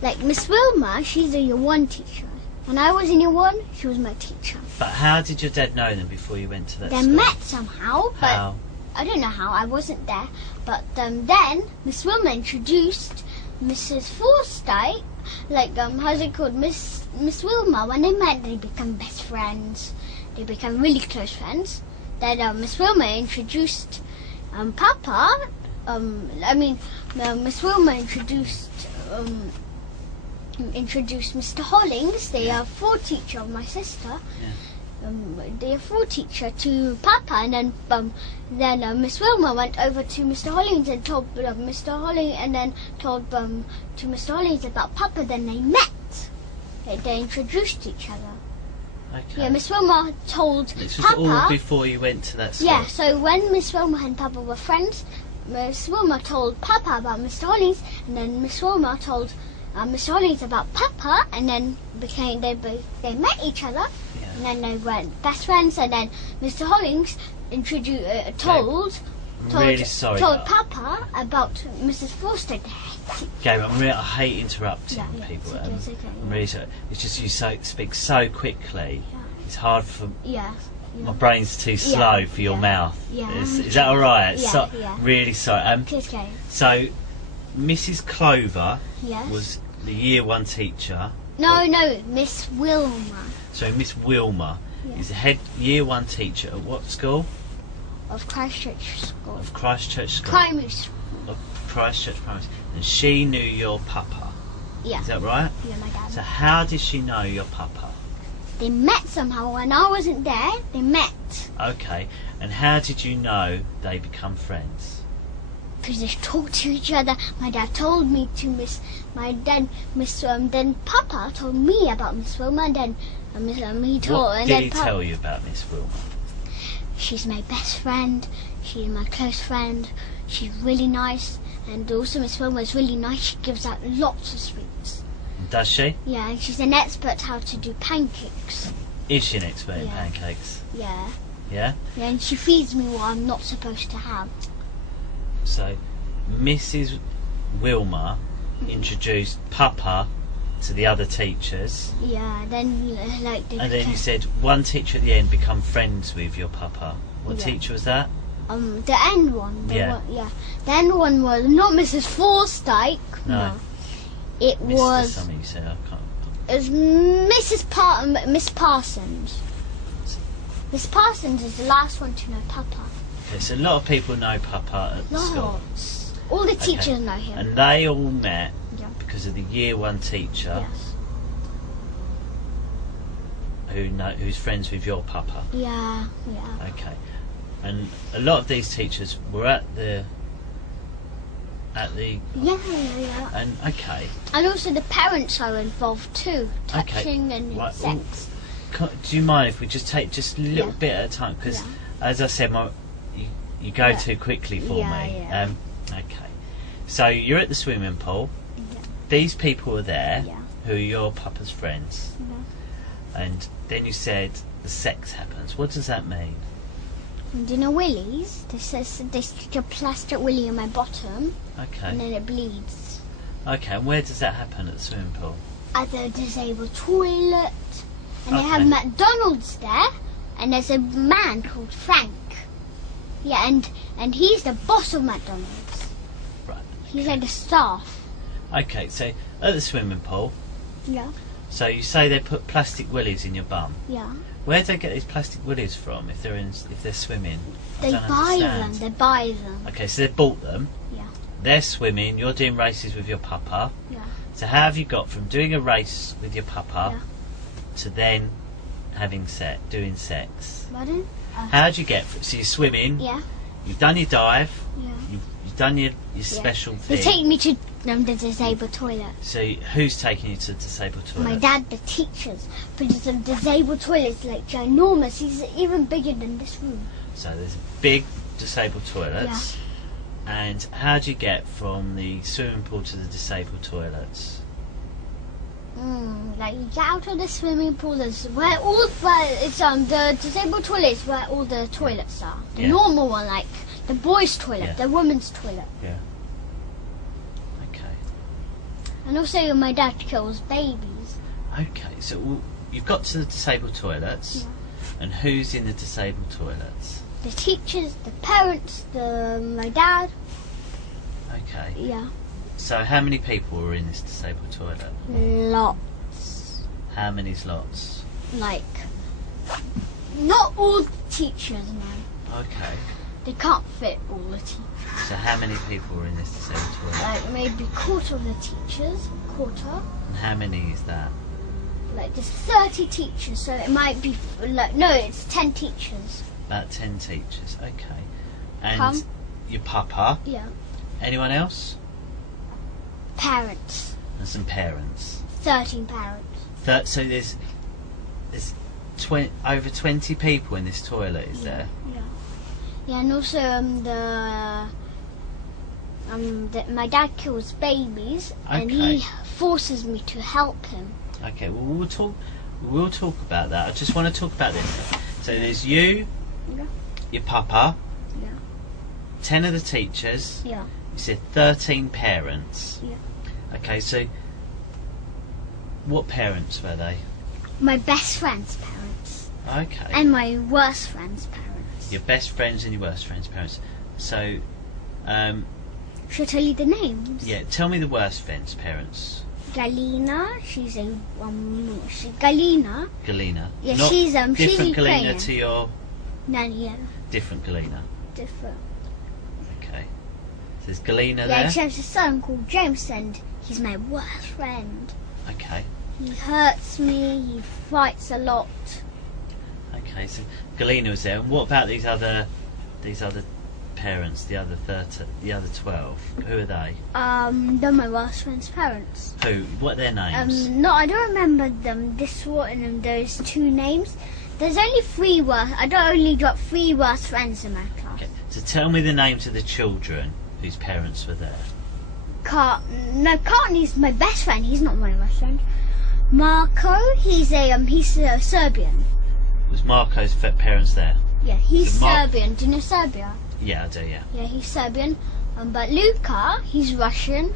Like Miss Wilma, she's a year 1 teacher. When I was in year 1, she was my teacher. But how did your dad know them before you went to that They school? met somehow, but How? I don't know how. I wasn't there. But then Miss Wilma introduced Mrs. Forsyth. How's it called? Miss Wilma. When they met, they become best friends. They become really close friends. Then Miss Wilma introduced Papa. Miss Wilma introduced Mr. Hollings, the fourth teacher of my sister. The fourth teacher to Papa, and then Miss Wilma went over to Mr. Hollings and told Mr. Hollings, and then told to Mr. Hollings about Papa. Then they met. They introduced each other. Okay. Yeah, Miss Wilma told This was Papa. all before you went to that school? Yeah, so when Miss Wilma and Papa were friends, Miss Wilma told Papa about Mr. Hollings, and then Miss Wilma told Mr. Hollings about Papa, and then they met each other, Yeah. and then they were best friends, and then Mr. Hollings told really sorry, told but- Papa about Mrs. Forster. Gabriel, I hate interrupting people. It's okay. I'm really sorry. It's just you speak so quickly. Yeah. It's hard for Yeah. My brain's too slow for your mouth. Yeah. Is that alright? Yeah, So, yeah. really sorry. Okay. So, Mrs. Clover Yes. was the year 1 teacher. No, Miss Wilma So Miss Wilma is the head year 1 teacher at what school? of Christchurch School. Of Christchurch School. Primary school. Of Christchurch Primary School. And she knew your papa. Yeah. Is that right? Yeah, my dad. So how did she know your papa? They met somehow when I wasn't there. They met Okay. And how did you know they become friends? because they talked to each other. My dad told me to then Papa told me about Miss Wilma, and then he told. What and did then he tell you about Miss Wilma? She's my best friend. She's my close friend. She's really nice, and also Miss Wilma is really nice. She gives out lots of sweets. Does she? Yeah, and she's an expert how to do pancakes. Is she an expert in Yeah. pancakes? Yeah. Yeah? Yeah, and she feeds me what I'm not supposed to have. So, Mrs. Wilma introduced Papa to the other teachers, Yeah, then like they and then you said 1 teacher at the end become friends with your Papa. What Yeah. teacher was that? the end one. Yeah. The end one was not Mrs. Forsyth. No. It Mr. was Something you said, I can't. it was Miss Parsons. Miss Parsons is the last one to know Papa. Okay, so a lot of people know Papa at the school. Lots. All the teachers know him. And they all met Yeah. because of the year 1 teacher Yes. who's friends with your Papa. Yeah. Okay. And a lot of these teachers were at the Yeah. and okay. And also the parents are involved too, Okay. touching and Right, sex. Do you mind if we just take just a little Yeah. bit at a time? Because, Yeah. as I said, you go Yeah. too quickly for Yeah, me. yeah. Okay. So you're at the swimming pool. Yeah. These people are there Yeah. who are your Papa's friends. And then you said the sex happens. What does that mean? And you know willies? They stick a plastic willy in my bottom and Okay. then it bleeds. Okay, and where does that happen at the swimming pool? At the disabled toilet. And they have Okay. McDonald's there, and there's a man called Frank. Yeah, and he's the boss of McDonald's. Right. He's like the staff. Okay, so at the swimming pool, Yeah. so you say they put plastic willies in your bum. Yeah. Where do they get these plastic willies from if they're swimming? I They don't buy understand. them. They buy them. Okay, so they bought them. Yeah. They're swimming. You're doing races with your Papa. Yeah. So how have you got from doing a race with your Papa Yeah. to then doing sex? Pardon? How do you get? So you're swimming. Yeah. You've done your dive. Yeah. You've done your special They thing. take me to the disabled toilet. So who's taking you to the disabled toilet? My dad, the teachers. But the disabled toilet is like ginormous. He's even bigger than this room. So there's big disabled toilets. And how do you get from the swimming pool to the disabled toilets? Like you get out of the swimming pool. It's the disabled toilet is where all the toilets are. The Yeah. normal one, like the boys' toilet, Yeah. the women's toilet. Yeah. Okay. And also my dad kills babies. Okay, so you've got to the disabled toilets, and who's in the disabled toilets? The teachers, the parents, my dad. Okay. Yeah. So how many people were in this disabled toilet? Lots. How many's lots? Like, not all the teachers, no. Okay. They can't fit all the teachers. So how many people were in this disabled toilet? Like maybe quarter of the teachers, quarter. And how many is that? Like there's 30 teachers, so it might be it's 10 teachers. About 10 teachers. Okay. And Come. your Papa? Yeah. Anyone else? Parents. And some parents. 13 parents. So there's over 20 people in this toilet, is there? Yeah. Yeah, and also my dad kills babies, and he forces me to help him. Okay, well we'll talk about that. I just want to talk about this. So there's you, Yeah. your Papa, Yeah. 10 of the teachers, Yeah. you said 13 parents. Yeah. Okay, so what parents were they? My best friend's parents. Okay. And my worst friend's parents. Your best friends and your worst friends' parents. So, Should I tell you the names? yeah, tell me the worst friends' parents. Galina, she's Galina. Galina. Yeah, Not she's different Ukrainian. Galina to your No, yeah, different Galina. different. Okay. So there's Galina Yeah, there. she has a son called James, and he's my worst friend. Okay. He hurts me. He fights a lot. Okay. So Galina was there. And what about these other parents? The other 12. Who are they? They're my worst friend's parents. Who? What are their names? No, I don't remember them. This one and those two names. There's only three worst. I don't only got three worst friends in my class. Okay. So tell me the names of the children whose parents were there. Cartney's my best friend. He's not my best friend. Marco, he's Serbian. Was Marco's parents there? Yeah, he's So Serbian. Do you know Serbia? Yeah, I do. Yeah. Yeah, he's Serbian. But Luca, he's Russian.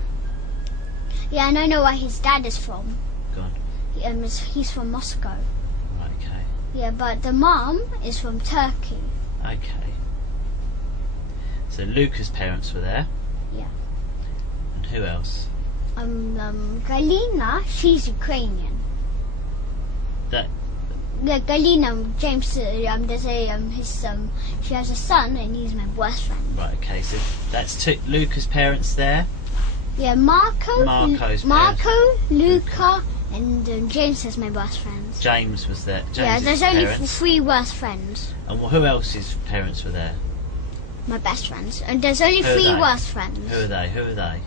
Yeah, and I know where his dad is from. Go on. He's from Moscow. Right, okay. Yeah, but the mom is from Turkey. Okay. So Luca's parents were there. Yeah. And who else? Galina, she's Ukrainian. That. Yeah, Galina, James, she has a son and he's my worst friend. Right. Okay. So that's Luca's parents there. Yeah, Marco, Luca, and James is my worst friends. James was there. Yeah, James's there's only parents. three worst friends. And who else's parents were there? My best friends. And there's only Who are three they? worst friends. Who are they?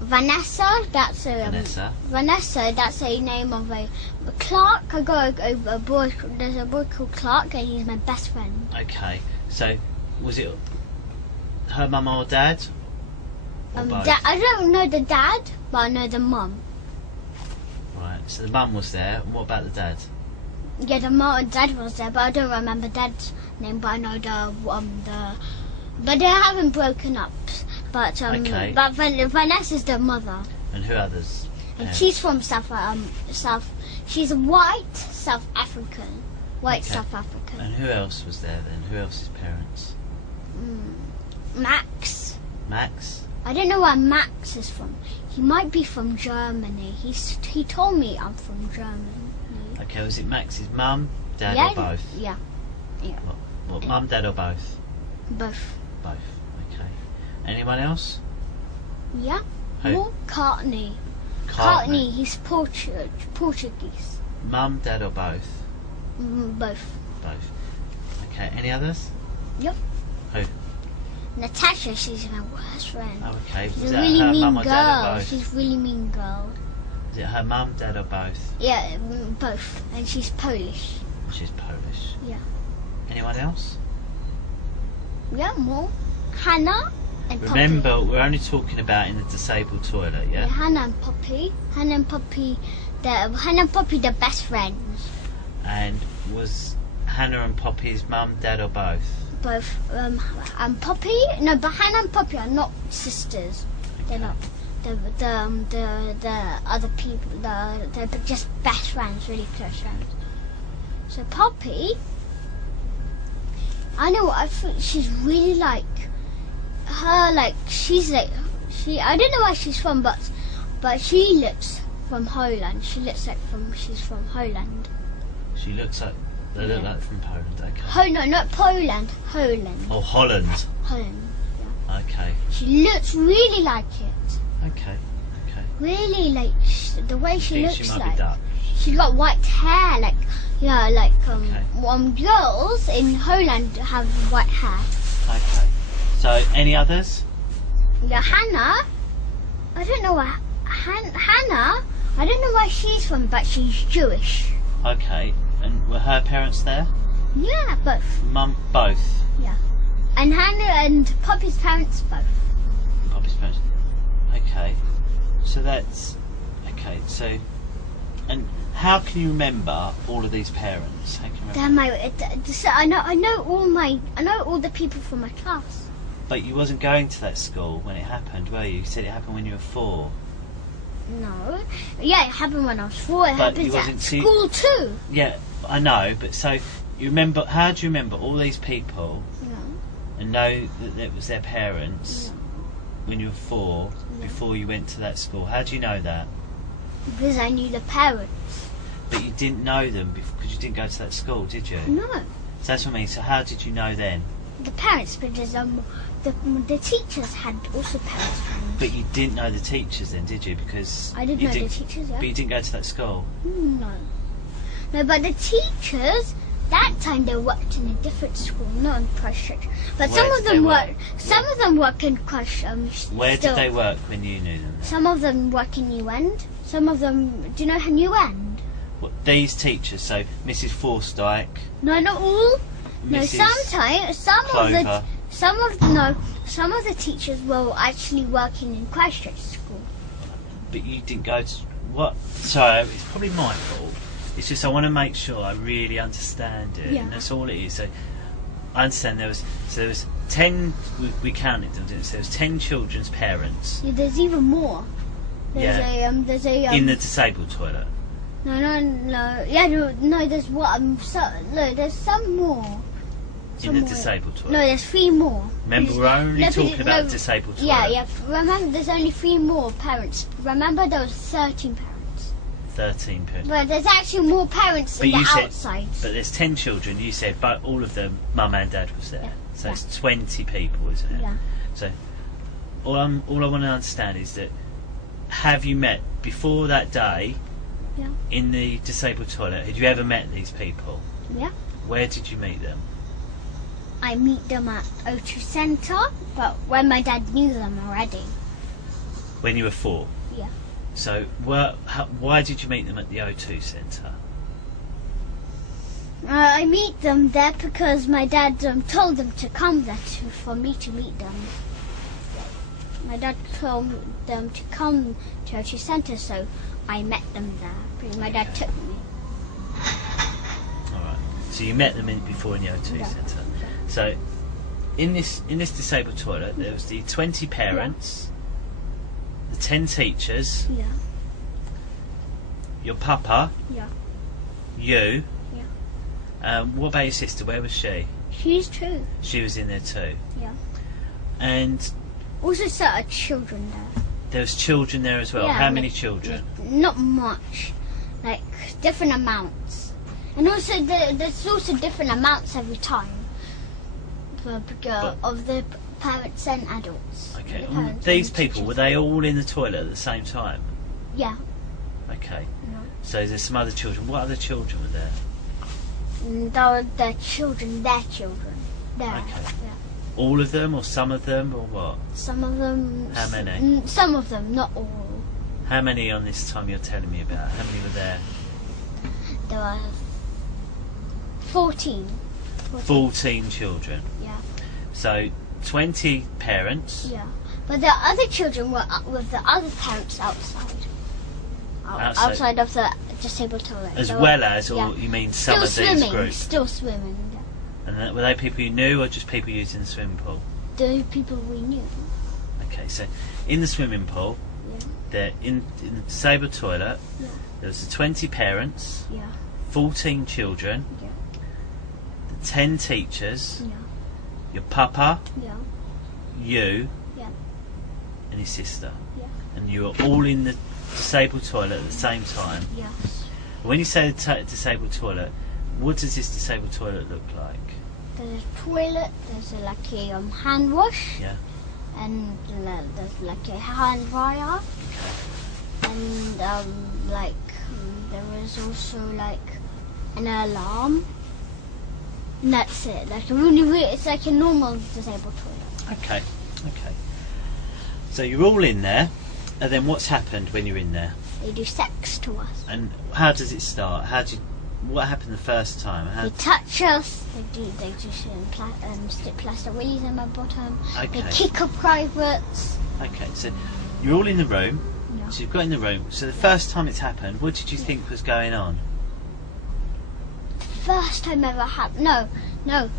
Vanessa, that's Vanessa. that's a name of a Clark. I got a boy. There's a boy called Clark, and he's my best friend. Okay. So was it her mum or dad? Or both? I don't know the dad, but I know the mum. Right. So the mum was there. And what about the dad? Yeah, the mum and dad was there, but I don't remember dad's name. But I know but they haven't broken up. But Okay. but Vanessa's the mother, And who others? and she's from South. She's white South African. White Okay. South African. And who else was there then? Who else's parents? Max. Max. I don't know where Max is from. He might be from Germany. He told me I'm from Germany. Okay. Was it Max's mum, dad, Yeah. or both? Yeah. What? Mum, dad, or both? Both. Both. Okay. Anyone else? Yeah. Who? More Courtney. Courtney, he's Portuguese. Mum, dad, or both? Both. Both. Okay. Any others? Yep. Who? Natasha, she's my worst friend. Oh, okay. She's Was a that really her mean mum or dad, or girl. both? She's a really mean girl. Is it her mum, dad, or both? Yeah, both. And she's Polish. She's Polish. Yeah. Anyone else? Yeah, more. Hannah and Remember, Poppy. we're only talking about in the disabled toilet, Yeah, yeah? Hannah and Poppy. Hannah and Poppy, the best friends. And was Hannah and Poppy's mum, dad, or both? Both. And Poppy. No, but Hannah and Poppy are not sisters. They're not. The other people. They're just best friends, really close friends. So Poppy, I know. I think she's really like her. Like she's like she. I don't know where she's from, but she looks from Holland. She looks like she's from Holland. She looks like they look like from Poland. Okay. No, not Poland. Holland. Oh, Holland. Holland. Okay. She looks really like it. Okay. Okay. Really like the way she Think looks she might like. be Dutch. She's got white hair, like Okay. girls in Holland have white hair. Okay. So, any others? Yeah, Hannah. I don't know where Hannah. I don't know where she's from, but she's Jewish. Okay. And were her parents there? Yeah, both. Mum, both. Yeah, and Hannah and Poppy's parents both. Poppy's parents. Okay. So that's okay. So, and how can you remember all of these parents? How can you remember? So I know all the people from my class. But you wasn't going to that school when it happened, were you? You said it happened when you were 4. No, yeah, it happened when I was 4. It But you happens at wasn't school too. Yeah, I know. But so you remember? How do you remember all these people Yeah. and know that it was their parents when you were 4 before you went to that school? How do you know that? Because I knew the parents. But you didn't know them because you didn't go to that school, did you? No. So that's what I mean. So how did you know then? The parents, because the teachers had also parents. But you didn't know the teachers then, did you? Because I didn't know the teachers, yeah. But you didn't go to that school. No. No, but the teachers, that time they worked in a different school, not in Christchurch. But Where some did of they them work? Some of them work in Christchurch. Where still. did they work when you knew them then? Some of them work in New End. Some of them, do you know New End? What, these teachers, so Mrs. Forsyth, No, not all. No, Mrs. sometimes Clover. some of the teachers were actually working in Christchurch school. But you didn't go to what? So it's probably my fault. It's just I want to make sure I really understand it, Yeah. and that's all it is. So I understand there was 10. We counted them, didn't we? So there was 10 children's parents Yeah, there's even more. There's in the disabled toilet. No. Yeah, no. There's what? There's some more. In the disabled toilet. No, there's 3 more. Remember, we're only talking about the disabled toilet. Yeah. Remember, there's only 3 more parents. Remember, there was 13 parents. 13 parents. But there's actually more parents in the outside. But there's 10 children. You said, but all of them, mum and dad was there. Yeah. So it's 20 people, isn't it? Yeah. So all I want to understand is that have you met before that day? Yeah. In the disabled toilet, had you ever met these people? Yeah. Where did you meet them? I meet them at O2 Centre, but when my dad knew them already. When you were 4? Yeah. So why did you meet them at the O2 Centre? I meet them there because my dad told them to come there for me to meet them. My dad told them to come to O2 Centre, so I met them there. Because my dad took me. All right. So you met them before in the O2 Centre. So in this disabled toilet, there was the 20 parents, the 10 teachers, Yeah. your papa, Yeah. you. Yeah. What about your sister? Where was she? She's 2. She was in there too. Yeah. And Also certain children there. there was children there as well. Yeah, How many children? Not much. Like different amounts. And also there's also different amounts every time. Of the parents and adults. Okay. The parents These and people, teachers. were they all in the toilet at the same time? Yeah. Okay. No. So there's some other children. What other children were there? Their children. There. Okay. Yeah. All of them or some of them or what? Some of them. How many? Some of them, not all. How many on this time you're telling me about? How many were there? There were 14. 14 children. Yeah. So 20 parents. Yeah. But the other children were with the other parents outside. Outside of the disabled toilet. As They well were, as, or yeah. you mean some Still of swimming. these groups? Still swimming. Yeah. And were they people you knew or just people using the swimming pool? The people we knew. Okay, so in the swimming pool, Yeah. they're in the disabled toilet, Yeah. there was the 20 parents, Yeah. 14 children, Yeah. the 10 teachers, Yeah. your papa, Yeah. you, Yeah. and your sister. Yeah. And you were all in the disabled toilet at the same time. Yes. When you say the disabled toilet, what does this disabled toilet look like? There's a toilet. There's like a hand wash. Yeah. And there's like a hand dryer. And there is also like an alarm. And that's it. Like it's like a normal disabled toilet. Okay. So you're all in there, and then what's happened when you're in there? They do sex to us. And how does it start? What happened the first time? They touch us. They just stick plastic willies in my bottom. Okay. They kick our privates. Okay, so you're all in the room. Yeah. So you've got in the room. So the first time it's happened, what did you think was going on? First time ever happened. No.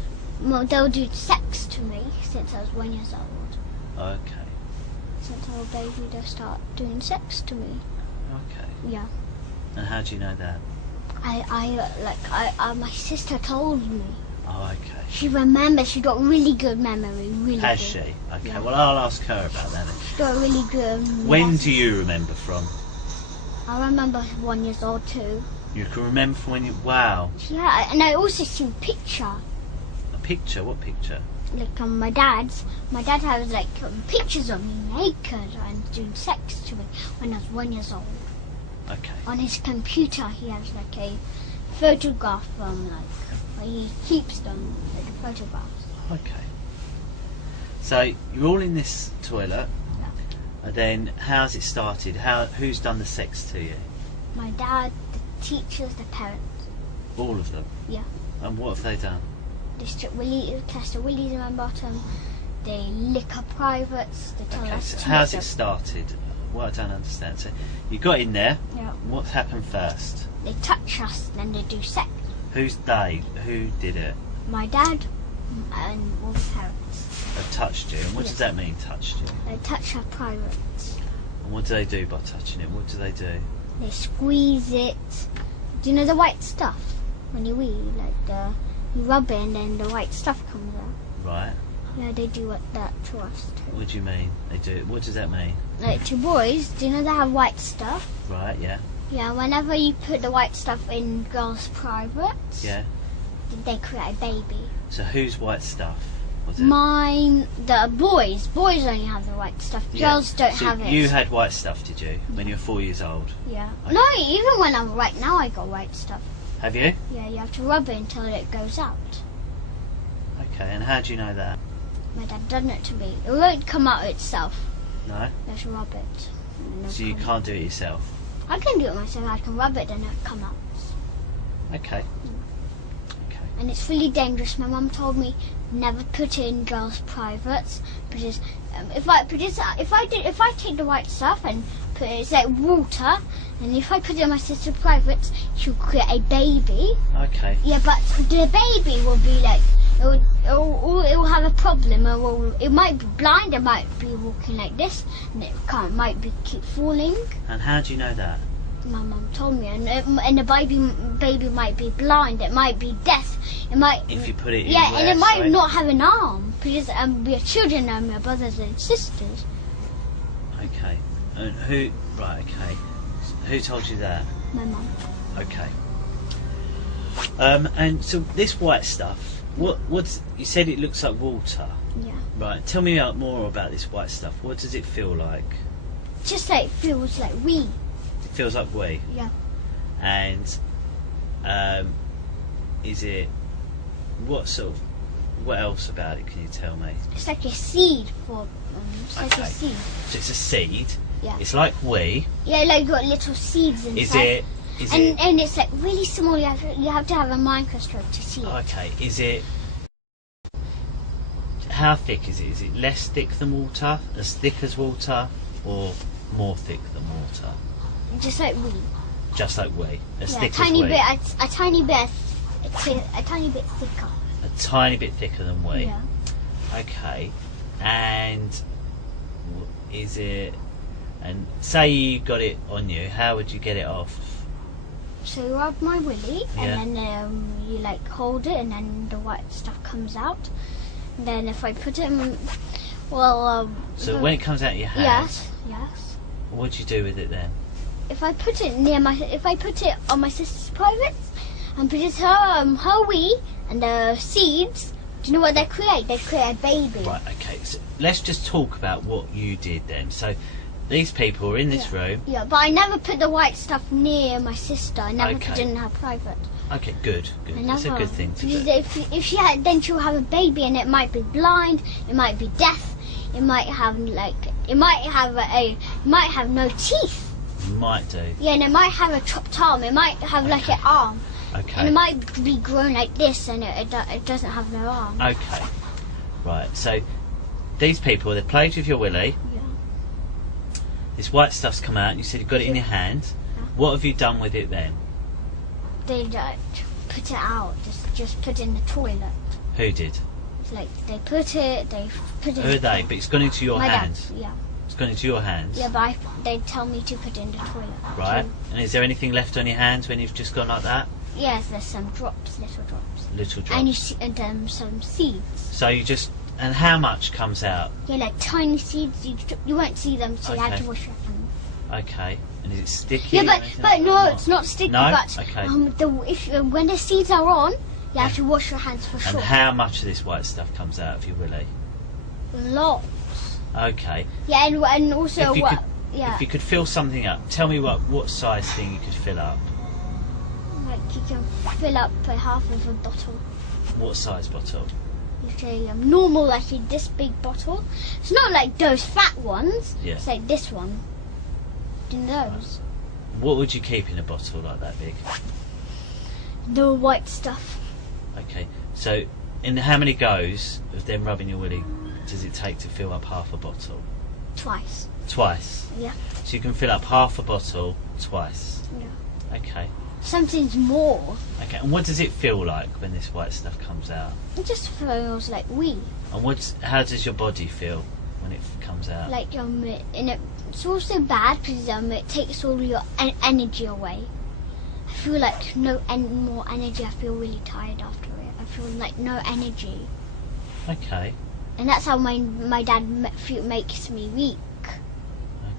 Well, they'll do sex to me since I was 1 year old. Okay. Since I was a baby, they'll start doing sex to me. Okay. Yeah. And how do you know that? My sister told me. Oh, okay. She remembers. She got really good memory. Really Has good. she? Okay, Yeah. well, I'll ask her about that then. She got really good. When do you remember from? I remember 1 year old too. You can remember from when you... Wow. Yeah, and I also see a picture. A picture? What picture? Like my dad's. My dad has like pictures of me naked and doing sex to me when I was 1 year old. Okay. On his computer, he has like a photograph from where he keeps them, like the photographs. Okay. So you're all in this toilet, Yeah. and then how's it started? Who's done the sex to you? My dad, the teachers, the parents. All of them. Yeah. And what have they done? They strip willy, test the willies in my bottom. They lick our privates. They tell Okay. us So to how's make it started? What I don't understand. So you got in there. Yeah. What happened first? They touch us, then they do sex. Who's they? Who did it? My dad and all the parents. They touched you. And what Yeah. does that mean, touched you? They touch our privates. And what do they do by touching it? What do they do? They squeeze it. Do you know the white stuff? When you wee, you rub it and then the white stuff comes out. Right. Yeah, they do that to us too. What do you mean? They do it. What does that mean? Like to boys, do you know they have white stuff? Right, yeah. Yeah, whenever you put the white stuff in girls' privates, Yeah. they create a baby. So whose white stuff was it? Mine, the boys only have the white stuff. Yeah. Girls don't So have it. you had white stuff, did you, when you were 4 years old? Yeah. Okay. No, even when I'm right now, I got white stuff. Have you? Yeah, you have to rub it until it goes out. Okay, and how do you know that? My dad done it to me. It won't come out itself. No? You have to rub it. and then it'll So you come can't do it yourself? out. I can do it myself. I can rub it and it'll come out. Okay. Okay. And it's really dangerous. My mum told me never put it in girls' privates because if I take the white stuff and put it, it's like water, and if I put it in my sister's privates, she'll create a baby. Okay. Yeah, but the baby will be like it will have a problem. It might be blind. It might be walking like this, and might keep falling. And how do you know that? My mum told me, and the baby might be blind. It might be deaf. It might. If you put it in Yeah, where, and it might sorry? not have an arm because we are children and we are brothers and sisters. Okay. And who... Right, okay. Who told you that? My mum. Okay. And so this white stuff, what's... You said it looks like water. Yeah. Right, tell me more about this white stuff. What does it feel like? Just like feels like wee. It feels like wee. Yeah. And is it... What else about it can you tell me? It's like a seed for. It's like a Okay. seed. So it's a seed. Yeah. It's like wee. Yeah, like got little seeds inside. Is it... And it's like really small. You have to have a microscope to see it. Okay, is it... How thick is it? Is it less thick than water? As thick as water? Or more thick than water? Just like wee. Just like wee. As Yeah, thick tiny as wee. bit. A tiny bit. A tiny bit thicker. A tiny bit thicker than wee. Yeah. Okay. And is it... And say you got it on you, how would you get it off? So you rub my willy, Yeah. and then you like hold it, and then the white stuff comes out. And then if I put it in, So when it comes out of your hand, yes. what do you do with it then? If I put it on my sister's private, and put it her wee and the seeds, do you know what they create? They create a baby. Right, okay, so let's just talk about what you did then. So these people are in this room. Yeah, but I never put the white stuff near my sister. I never put Okay. it in her private. Okay, good. That's a good thing to Because do. if she had, then she'll have a baby, and it might be blind, it might be deaf, it might have no teeth. You might do. Yeah, and it might have a chopped arm. It might have like an arm, and Okay. it might be grown like this, and it doesn't have no arm. Okay. Right, so these people, they've played with your willy. Yeah. This white stuff's come out, and you said you've got it in your hand. Yeah. What have you done with it then? They put it out. Just put it in the toilet. Who did? It's like they put it. Who are they? But it's gone into your My hand. dad. Yeah. It's gone into your hands. Yeah, but they tell me to put it in the toilet. Right. And is there anything left on your hands when you've just gone like that? Yes, there's some drops, little drops. Little drops. And you see, some seeds. So you just, and how much comes out? Yeah, like tiny seeds. You won't see them, so you have Okay. to wash your hands. Okay. And is it sticky? Yeah, or but anything but like no, that? it's not sticky. No? But Okay. when the seeds are on, you have to wash your hands for And sure. how much of this white stuff comes out of your willy? Lots. Okay. Yeah, and also If you what? could- Yeah, If you could fill something up, tell me what size thing you could fill up. like you can fill up half of a bottle. What size bottle? You say normal, like this big bottle. It's not like those fat ones. Yeah. It's like this one. In those, What would you keep in a bottle like that big? the white stuff. Okay. So, in how many goes of them rubbing your willy does it take to fill up half a bottle? Twice. Twice. Yeah. So you can fill up half a bottle twice. Yeah. Okay. Something's more. Okay. And what does it feel like when this white stuff comes out? It just feels like wee. And how does your body feel when it comes out? Like and it's also bad because it takes all your energy away. I feel like no more energy. I feel really tired after it. I feel like no energy, Okay. and that's how my dad makes me weak.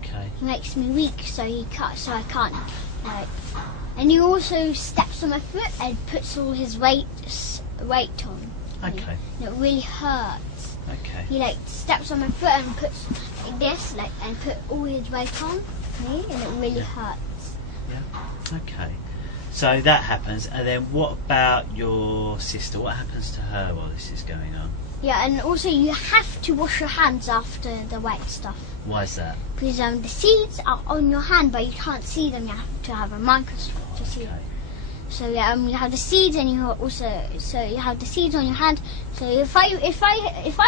Okay. He makes me weak, so I can't like. And he also steps on my foot and puts all his weight on. Okay. And it really hurts. Okay. He like steps on my foot and puts like this, like, and put all his weight on me, and it really hurts. Yeah. Okay. So that happens, and then what about your sister? What happens to her while this is going on? Yeah, and also you have to wash your hands after the wet stuff Why is that? because the seeds are on your hand, but you can't see them. You have to have a microscope to see them. Okay. So you have the seeds, and you have the seeds on your hand. So if I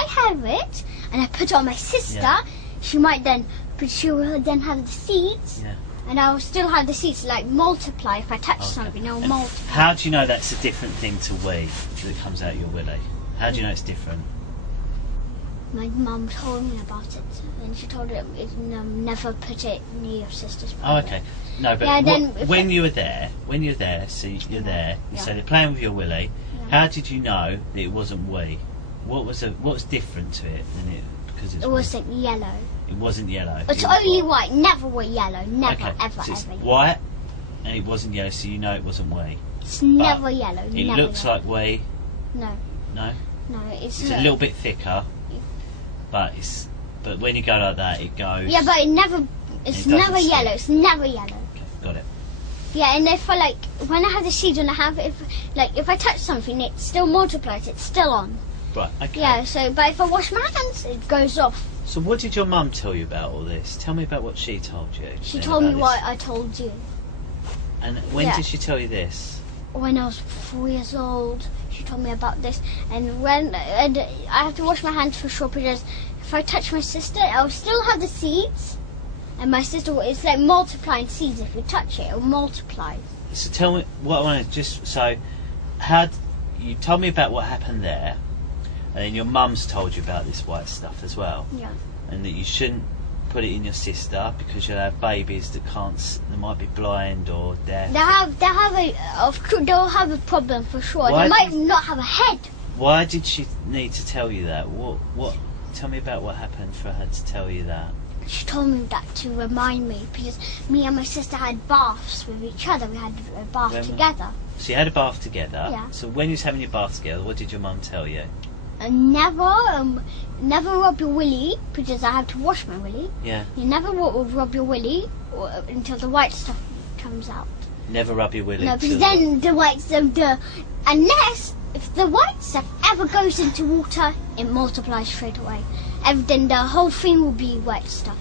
have it and I put it on my sister, Yeah. she will then have the seeds. Yeah. And I will still have the seeds like multiply. If I touch Okay. something, it will And multiply. how do you know that's a different thing to wee that comes out your willy? How do you know it's different? My mum told me about it, and she told it never put it near your sister's. Oh, okay. No, but Yeah, then if when you were there, so you're there, you Yeah. say they're playing with your willy. Yeah. How did you know that it wasn't wee? What's different to it than it because it's It wee? wasn't yellow. It wasn't yellow. It's It was only white. Never yellow. Never, Okay, ever, so it's ever. white, and it wasn't yellow, so you know it wasn't wee. It's never yellow. It never looks yellow. like wee. No, No, no. It's it's a little bit thicker, but when you go like that, it goes. Yeah, but it's It doesn't never stick. yellow. It's never yellow. Okay, got it. Yeah, and if I when I have the seeds on, if I touch something, it still multiplies. It's still on. Right. Okay. Yeah. So, but if I wash my hands, it goes off. So what did your mum tell you about all this? Tell me about what she told you. She then told me about what this. I told you. And when Yeah. did she tell you this? When I was 4 years old, she told me about this, and I have to wash my hands for sure because if I touch my sister, I'll still have the seeds, and my sister it's like multiplying seeds. If you touch it, it'll multiply. So tell me what I want to you told me about what happened there, and then your mum's told you about this white stuff as well, Yeah. and that you shouldn't put it in your sister because you'll have babies that they might be blind or deaf. They'll have a problem for sure. Why They might do not have a head. Why did she need to tell you that? What? Tell me about what happened for her to tell you that. She told me that to remind me because me and my sister had baths with each other. We had a bath When- together. So you had a bath together. Yeah. So when you was having your bath together, what did your mum tell you? And never rub your willy because I have to wash my willy. Yeah. You never rub your willy until the white stuff comes out. Never rub your willy. No, because till- then the white stuff, unless if the white stuff ever goes into water, it multiplies straight away. And then the whole thing will be white stuff.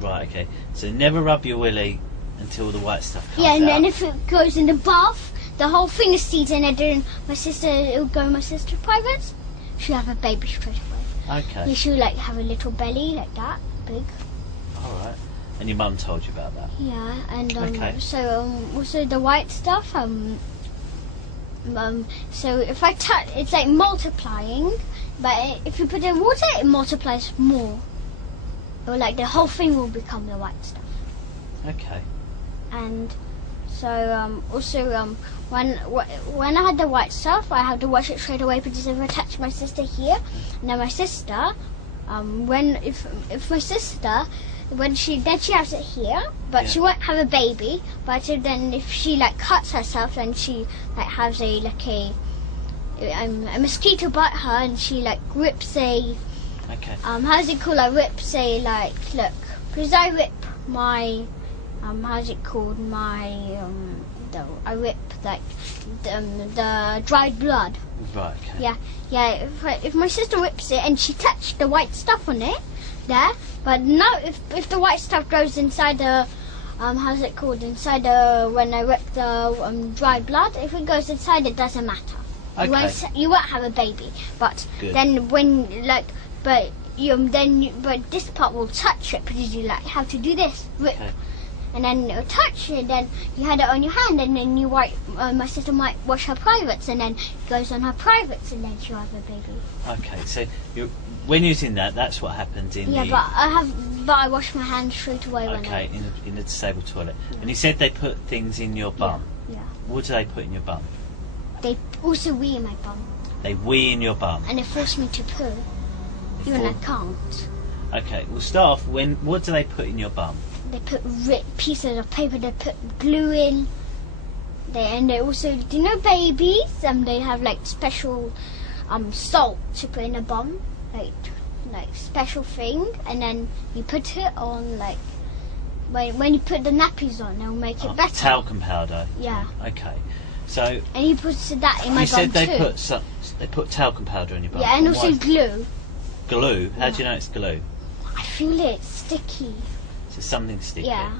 Right. Okay. So never rub your willy until the white stuff comes Yeah, and out. then if it goes in the bath, the whole thing is seeds, and then it'll go in my sister's privates. She'll have a baby straight away. Okay. She'll have a little belly like that, big. All right. And your mum told you about that. Yeah, and Okay. also the white stuff. So if I touch, it's like multiplying, but if you put it in water, it multiplies more. or like the whole thing will become the white stuff. Okay. And so also when I had the white stuff, I had to wash it straight away because if I touch my sister here, now my sister, if my sister, when she has it here, but she won't have a baby. But then if she like cuts herself, then she like has a mosquito bite her, and she like rips a how's it called? I rips a like look because I rip my how's it called my I rip like the dried blood. Right. Okay. Yeah. If my sister rips it and she touched the white stuff on it, there. But now if the white stuff goes inside the how's it called? Inside the when I rip the dried blood, if it goes inside, it doesn't matter. Okay. You won't have a baby. But Good. then when like but this part will touch it because you like have to do this rip. Okay. And then it'll touch it, then you had it on your hand, and then you my sister might wash her privates, and then it goes on her privates, and then she'll have a baby. Okay, so when using that's what happens in the... but I wash my hands straight away when Okay, in the disabled toilet. Yeah. And you said they put things in your bum. Yeah. What do they put in your bum? They also wee in my bum. They wee in your bum? And they force me to poo, even I can't. Okay, we'll start off, what do they put in your bum? They put pieces of paper, they put glue in. They also, do you know babies? They have like special salt to put in a bum, like special thing, and then you put it on like when you put the nappies on, they'll make it better. Talcum powder. Yeah. Okay, so. And you put that in my bum too. You said they put talcum powder in your bum. Yeah, and also glue. Glue? How do you know it's glue? I feel it's sticky. So something sticky. Yeah.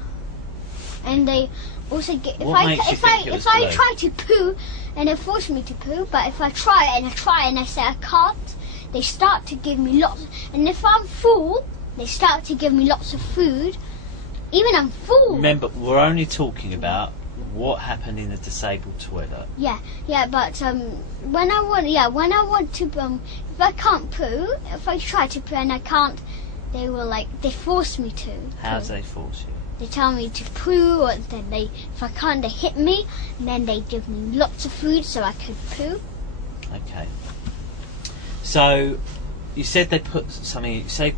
And they also get if I try to poo and they force me to poo, but if I try and I say I can't, they start to give me lots. And if I'm full, they start to give me lots of food. Even I'm full. Remember, we're only talking about what happened in the disabled toilet. Yeah. But when I want to if I can't poo, if I try to poo and I can't, they force me to. How do they force you? They tell me to poo, or then if I can't, they hit me, and then they give me lots of food so I could poo. Okay. So, you said they put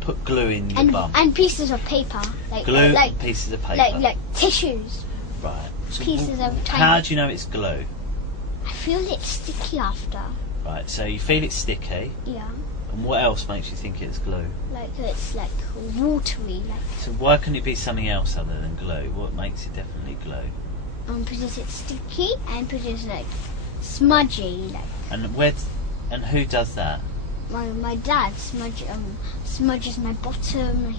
put glue in your bum. And pieces of paper. Glue and pieces of paper. Like tissues. Right. So pieces of tiny. How do you know it's glue? I feel it's sticky after. Right, so you feel it's sticky. Yeah. And what else makes you think it's glue? Like it's like watery. So why couldn't it be something else other than glue? What makes it definitely glue? Because it's sticky and because it's like smudgy. And who does that? My dad smudges my bottom.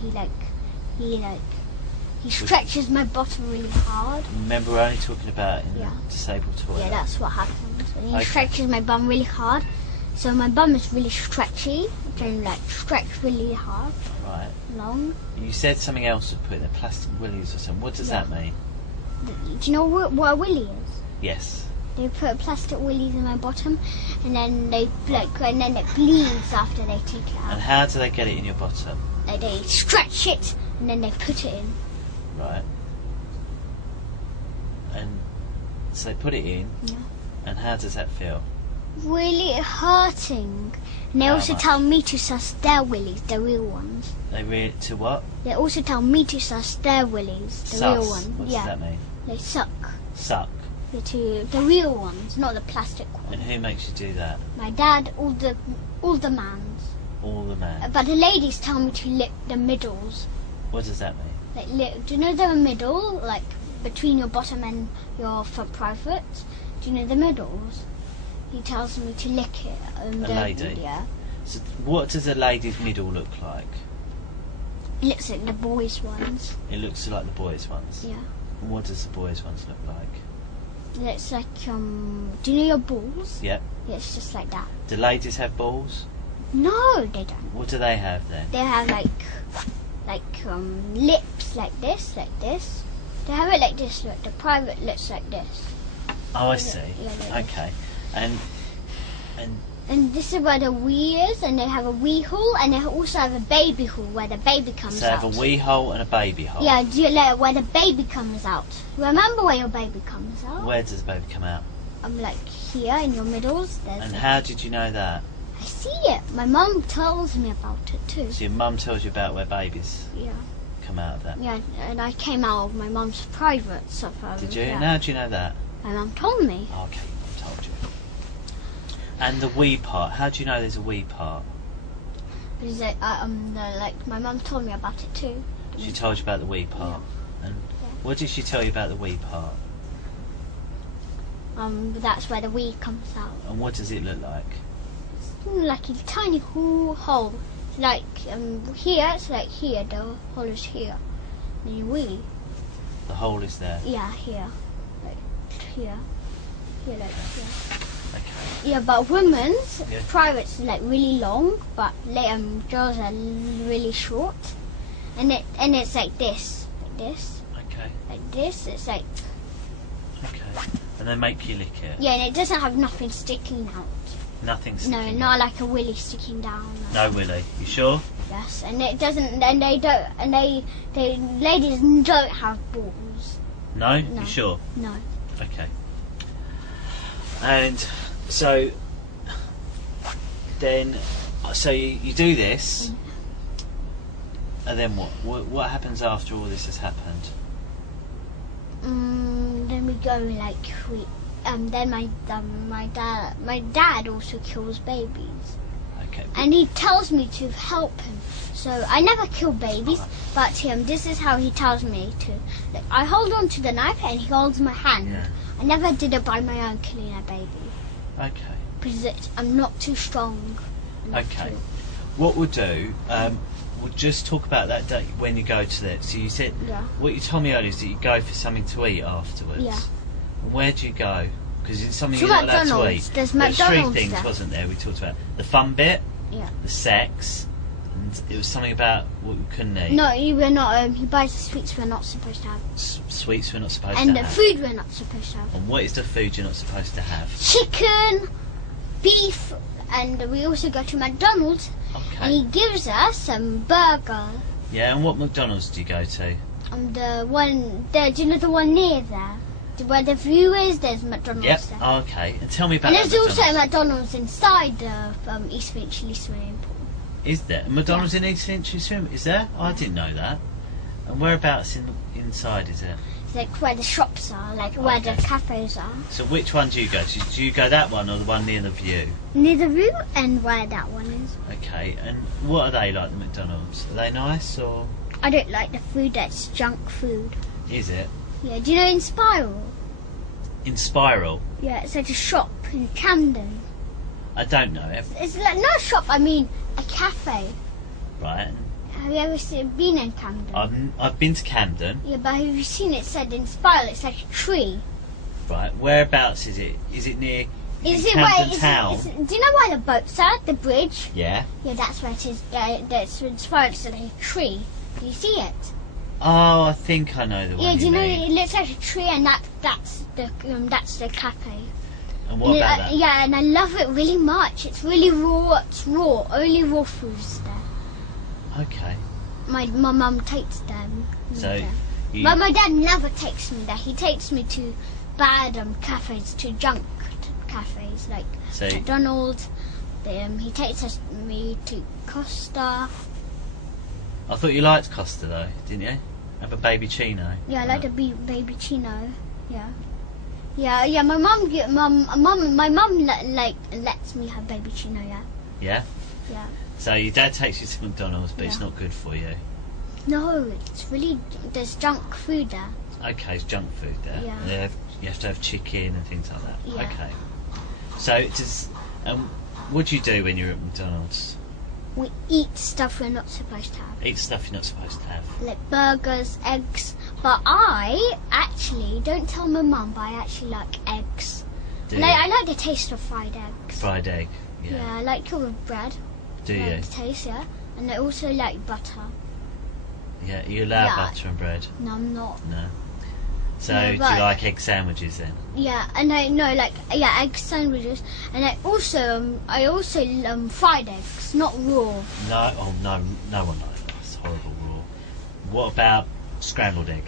He stretches my bottom really hard. Remember, we're only talking about in the disabled toilet. Yeah, that's what happens. And he stretches my bum really hard. So my bum is really stretchy. It can stretch really hard. Right. Long. You said something else was put in the plastic willies or something. What does that mean? Do you know what a willy is? Yes. They put plastic willies in my bottom, and then and then it bleeds after they take it out. And how do they get it in your bottom? They stretch it, and then they put it in. Right. And so they put it in. Yeah. And how does that feel? Really hurting. And they also tell me to suss their willies, the real ones. To what? They also tell me to suss their willies, the real ones. What does that mean? They suck. Suck? The real ones, not the plastic ones. And who makes you do that? My dad, all the mans. All the mans? But the ladies tell me to lick the middles. What does that mean? Do you know the middle, like between your bottom and your front private? Do you know the middles? He tells me to lick it. A lady? Yeah. So what does a lady's middle look like? It looks like the boys' ones. It looks like the boys' ones? Yeah. And what does the boys' ones look like? It's like, do you know your balls? Yep. Yeah, it's just like that. Do ladies have balls? No, they don't. What do they have then? They have like lips like this. They have it like this, look. The private looks like this. Oh, I see. Yeah, like okay. And And this is where the wee is, and they have a wee hole, and they also have a baby hole where the baby comes out. So they have a wee hole and a baby hole. Yeah, where the baby comes out. Remember where your baby comes out? Where does the baby come out? Like here in your middles. And how did you know that? I see it. My mum tells me about it too. So your mum tells you about where babies come out of that? Yeah, and I came out of my mum's private stuff. Did you? And how do you know that? My mum told me. Oh, okay, your mum told you. And the wee part, how do you know there's a wee part? Because my mum told me about it too. She told you about the wee part. Yeah. And what did she tell you about the wee part? That's where the wee comes out. And what does it look like? It's like a tiny hole. Like here, it's like here. The hole is here. And the wee. The hole is there. Yeah, here, like here, here, like here. Okay. Yeah, but women's Yeah. private's like really long, but girls are really short, and it's like this, Okay. like this. It's like Okay. And they make you lick it. yeah, and it doesn't have nothing sticking out. Nothing No, sticking not out. like a willy sticking down. No willy. You sure? Yes, and it doesn't. And they don't. And they ladies don't have balls. No? No. You sure? No. Okay. And so then, so you do this, and then what? What happens after all this has happened? Then we go like then my dad also kills babies, Okay. and he tells me to help him. So I never kill babies, but this is how he tells me to. Like, I hold on to the knife and he holds my hand. Yeah. I never did it by my own killing a baby Okay. because I'm not too strong. Okay. What we'll do, we'll just talk about that day when you go to that. So you said, Yeah. what you told me earlier is that you go for something to eat afterwards. Yeah. And where do you go? Because it's something To you're not allowed to McDonald's. eat. There's There was three McDonald's things, there. wasn't there? We talked about the fun bit, Yeah. the sex, and it was something about what we couldn't eat. No, we're not. He buys the sweets we're not supposed to have, Sweets we're not supposed and to the have. food we're not supposed to have. And what is the food you're not supposed to have? Chicken, beef, and we also go to McDonald's, and he Okay. gives us some burger. Yeah, and what McDonald's do you go to? Do you know the one near there? Where the view is, there's McDonald's Yep. there. Oh, okay. And tell me about And that there's also a McDonald's. McDonald's inside the East Finchley swimming pool. Is there? McDonald's in East Finchley Swim? Is there? Oh, I didn't know that. And whereabouts inside is it? It's like where the shops are, like where the Okay. cafes are. So which one do you go to? Do you go that one or the one near the view? Near the view and where that one is. Okay. And what are they like, the McDonald's? Are they nice or I don't like the food that's junk food. is it? Yeah, do you know in Spiral? In Spiral? Yeah, it's like a shop in Camden. I don't know. It's like not a shop, I mean a cafe. Right. Have you ever been in Camden? I've been to Camden. Yeah, but have you seen it said in Spiral? It's like a tree. Right. Whereabouts is it? Is it near Is in it Camden where? Town? Do you know where the boats are? The bridge. Yeah. Yeah, that's where it is. That's in Spiral. It's like a tree. Do you see it? Oh, I think I know the one. Yeah. Do you know mean. it looks like a tree, and that's the cafe. And what about that? Yeah, and I love it really much. It's really raw. It's raw. Only raw foods there. Okay. My mum takes them. So you, But my dad never takes me there. He takes me to bad cafes, to junk cafes like so McDonald's. He takes me to Costa. I thought you liked Costa though, didn't you? Have a baby chino. Yeah, I like the baby chino. Yeah. Yeah. My mum lets me have baby chino. Yeah. Yeah. Yeah. So your dad takes you to McDonald's, but it's Yeah. not good for you. No, it's really there's junk food there. Okay, it's junk food there. Yeah. And you have to have chicken and things like that. Yeah. Okay. So does what do you do when you're at McDonald's? We eat stuff we're not supposed to have. Eat stuff you're not supposed to have. Like burgers, eggs. But I actually don't tell my mum, but I actually like eggs. Do And you? I like the taste of fried eggs. Fried egg. Yeah, Yeah. I like it with bread. Do I you? like the taste, yeah. And I also like butter. Yeah. You allow Yeah. butter and bread? No, I'm not. No. So Yeah, do you but- like egg sandwiches then? Yeah, and I know egg sandwiches, and I also fried eggs, not raw. No, oh no, no one likes that. It's horrible raw. What about scrambled egg?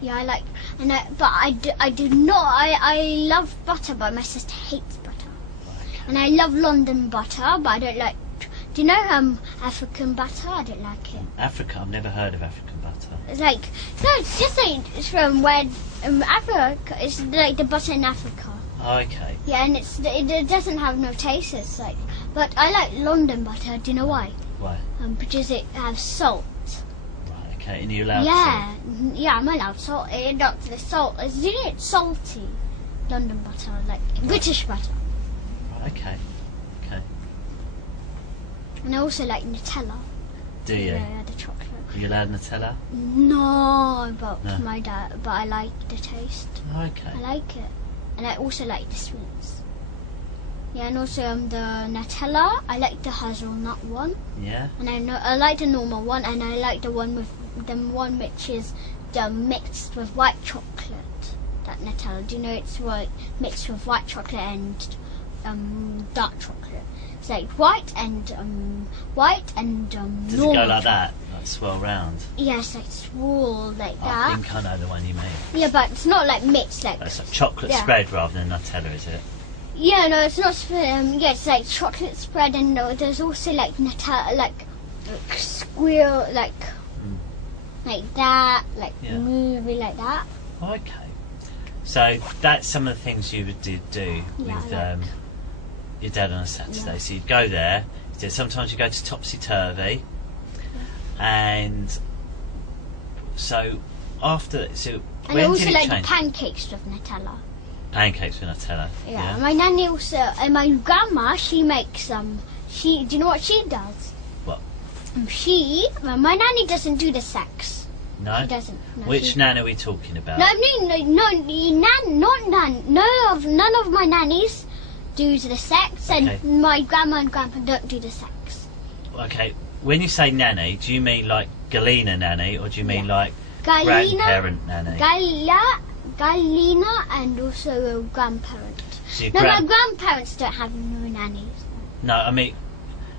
Yeah, I do not. I love butter, but my sister hates butter. Okay. And I love London butter, but I don't like. Do you know African butter? I don't like it. Africa, I've never heard of African butter. It's like it's just like it's from where Africa. It's like the butter in Africa. Oh, okay. Yeah, and it doesn't have no taste. It's like, but I like London butter. Do you know why? Why? Because it has salt. Right, okay. And you're allowed Yeah, yeah, I'm allowed salt. The salt is it salty? London butter, like British butter. to? Right, okay. Okay. And I also like Nutella. Do you? Yeah, the chocolate. Are you allowed Nutella? No, but No. my dad. But I like the taste. Oh, okay. I like it, and I also like the sweets. Yeah, and also the Nutella. I like the hazelnut one, Yeah. and I like the normal one, and I like the one which is mixed with white chocolate. That Nutella. Do you know it's mixed with white chocolate and dark chocolate? It's like white and Does normal. it go like that? Like swirl round? Yeah, it's like swirl like I that. think I know the one you mean. Yeah, but it's not like mixed like. It's like chocolate Yeah. spread rather than Nutella, is it? Yeah, no, it's not. Yeah, it's like chocolate spread, and there's also like Nutella, like squirrel, like that, like Yeah. movie like that. Okay. So that's some of the things you did do Yeah, with I like. your dad on a Saturday. Yeah. So you'd go there. Sometimes you go to Topsy Turvy, and so after And when I also did it like change? the pancakes with Nutella. Pancakes with Nutella. Yeah, my nanny also, and my grandma, she makes do you know what she does? What? My nanny doesn't do the sex. No. She doesn't. No, Which she- nan are we talking about? No, I mean, none of my nannies do the sex, Okay. and my grandma and grandpa don't do the sex. Okay. When you say nanny, do you mean like Galena nanny, or do you mean Yeah. like Galina, grandparent nanny? Galina, and also a grandparent. So your No, gran- my grandparents don't have no nannies. No, I mean,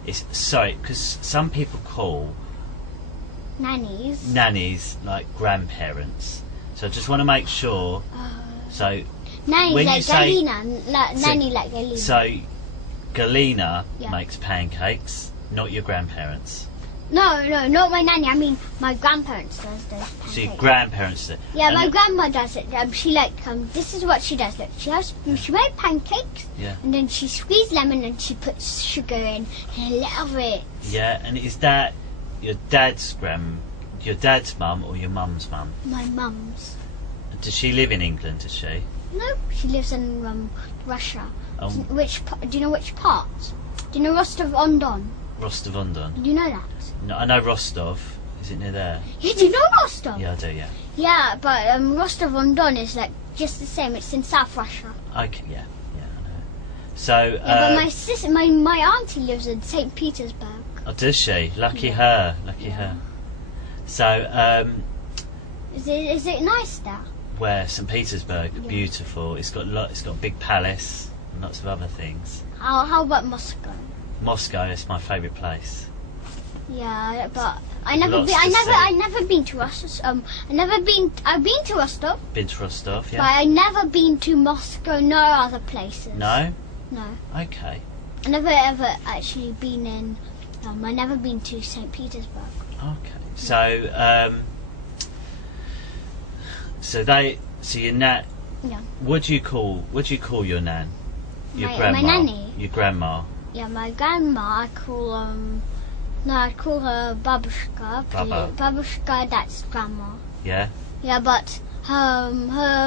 it's sorry, because some people call Nannies. nannies like grandparents. So I just want to make sure. So Nanny when you like say- Galina. Nanny like Galina. so Galena Yeah. makes pancakes, not your grandparents. No, not my nanny. I mean, my grandparents does those pancakes. So your grandparents do. Yeah, And my it- grandma does it. She this is what she does. Look, she made pancakes, Yeah. and then she squeezed lemon and she puts sugar in. And I love it. Yeah, and is that your dad's mum or your mum's mum? My mum's. Does she live in England? Does she? No, she lives in Russia. Oh, Do you know which part? Do you know Rostov-on-Don? Rostov-on-Don. Do you know that? No, I know Rostov. Is it near there? Yeah, do you know Rostov? Yeah, I do. Yeah. Yeah, but Rostov-on-Don is like just the same. It's in South Russia. Okay. Yeah. Yeah. I know. So. Yeah, but my sister, my auntie lives in St. Petersburg. Oh, does she? Lucky Yeah. her. Lucky Yeah. her. So, Is it nice there? where St. Petersburg, Yeah. beautiful. It's got a big palace and lots of other things. How about Moscow? Moscow is my favourite place. Yeah, but I never Lots been. to see. I never been to Rostov. I've been to Rostov, Been to Rostov, but yeah? I never been to Moscow. No other places. No? No. Okay. I never ever actually been in. I never been to St. Petersburg. Okay. So, so your nan. Yeah. What do you call your nan? Your My grandma. nanny. Your grandma. Yeah, my grandma. I call her Babushka. Baba. Babushka, that's grandma. Yeah. Yeah, but her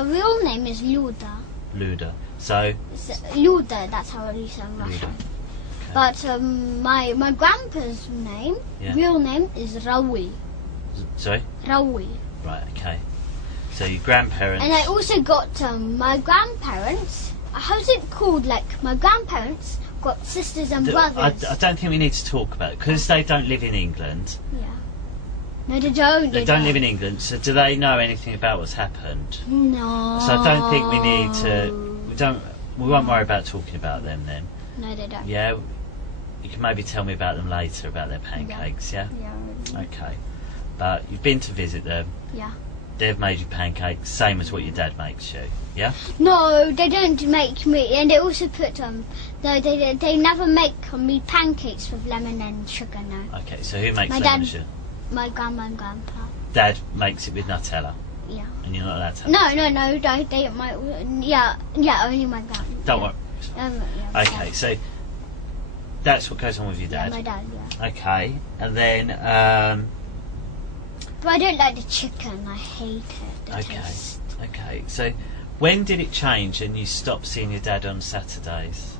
real name is Luda. Luda. So. It's Luda, that's how it is in Russian. Okay. But my grandpa's name, Yeah. real name is Raoul. Sorry. Raoul. Right. Okay. So your grandparents. And I also got my grandparents. How's it called? Like my grandparents got sisters and brothers. I don't think we need to talk about it because they don't live in England. Yeah. No, they don't. They don't live in England, so do they know anything about what's happened? No. So I don't think we need to. We won't worry about talking about them then. No, they don't. Yeah. You can maybe tell me about them later, about their pancakes. Yeah. Yeah. Okay. But you've been to visit them. Yeah. They've made you pancakes, same as what your dad makes you. Yeah. No, they don't make me, and they also put No, they never make me pancakes with lemon and sugar. No. Okay. So who makes My lemon dad- sugar? My grandma and grandpa. Dad makes it with Nutella. Yeah. And you're not allowed to have No, they might. Yeah, only my dad. Don't yeah. worry. Yeah, Okay, so that's what goes on with your Yeah, dad. my dad. Yeah. Okay, and then But I don't like the chicken. I hate it. The okay, taste. okay. So when did it change and you stopped seeing your dad on Saturdays?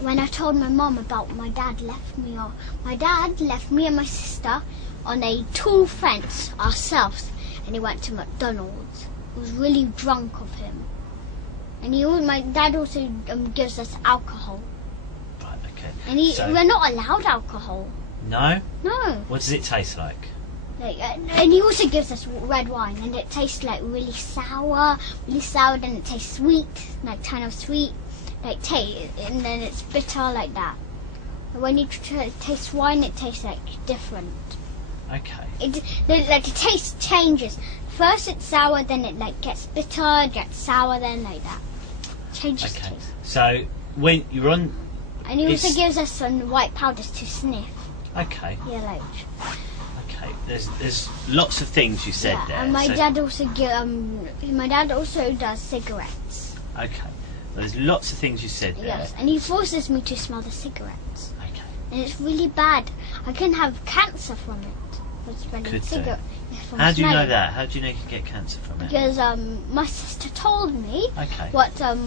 When I told my mum about my dad left me and my sister on a tall fence ourselves, and he went to McDonald's. It was really drunk of him. And my dad also gives us alcohol. Right. Okay. And we're not allowed alcohol. No. No. What does it taste like? And he also gives us red wine, and it tastes like really sour, then it tastes sweet, like kind of sweet, and then it's bitter like that. But when you taste wine, it tastes like different. Okay. The taste changes. First it's sour, then it gets bitter, gets sour, then like that. Changes Okay. taste. So when you're on. And he also gives us some white powders to sniff. Okay. Yeah, Okay. There's lots of things you said there. And my so- dad also does cigarettes. Okay. There's lots of things you said there. Yes, and he forces me to smell the cigarettes. Okay. And it's really bad. I can have cancer from it. For smelling Could do. cigarette. Yeah, from How do you know smelling. that? How do you know you can get cancer from it? Because my sister told me Okay. what Sophie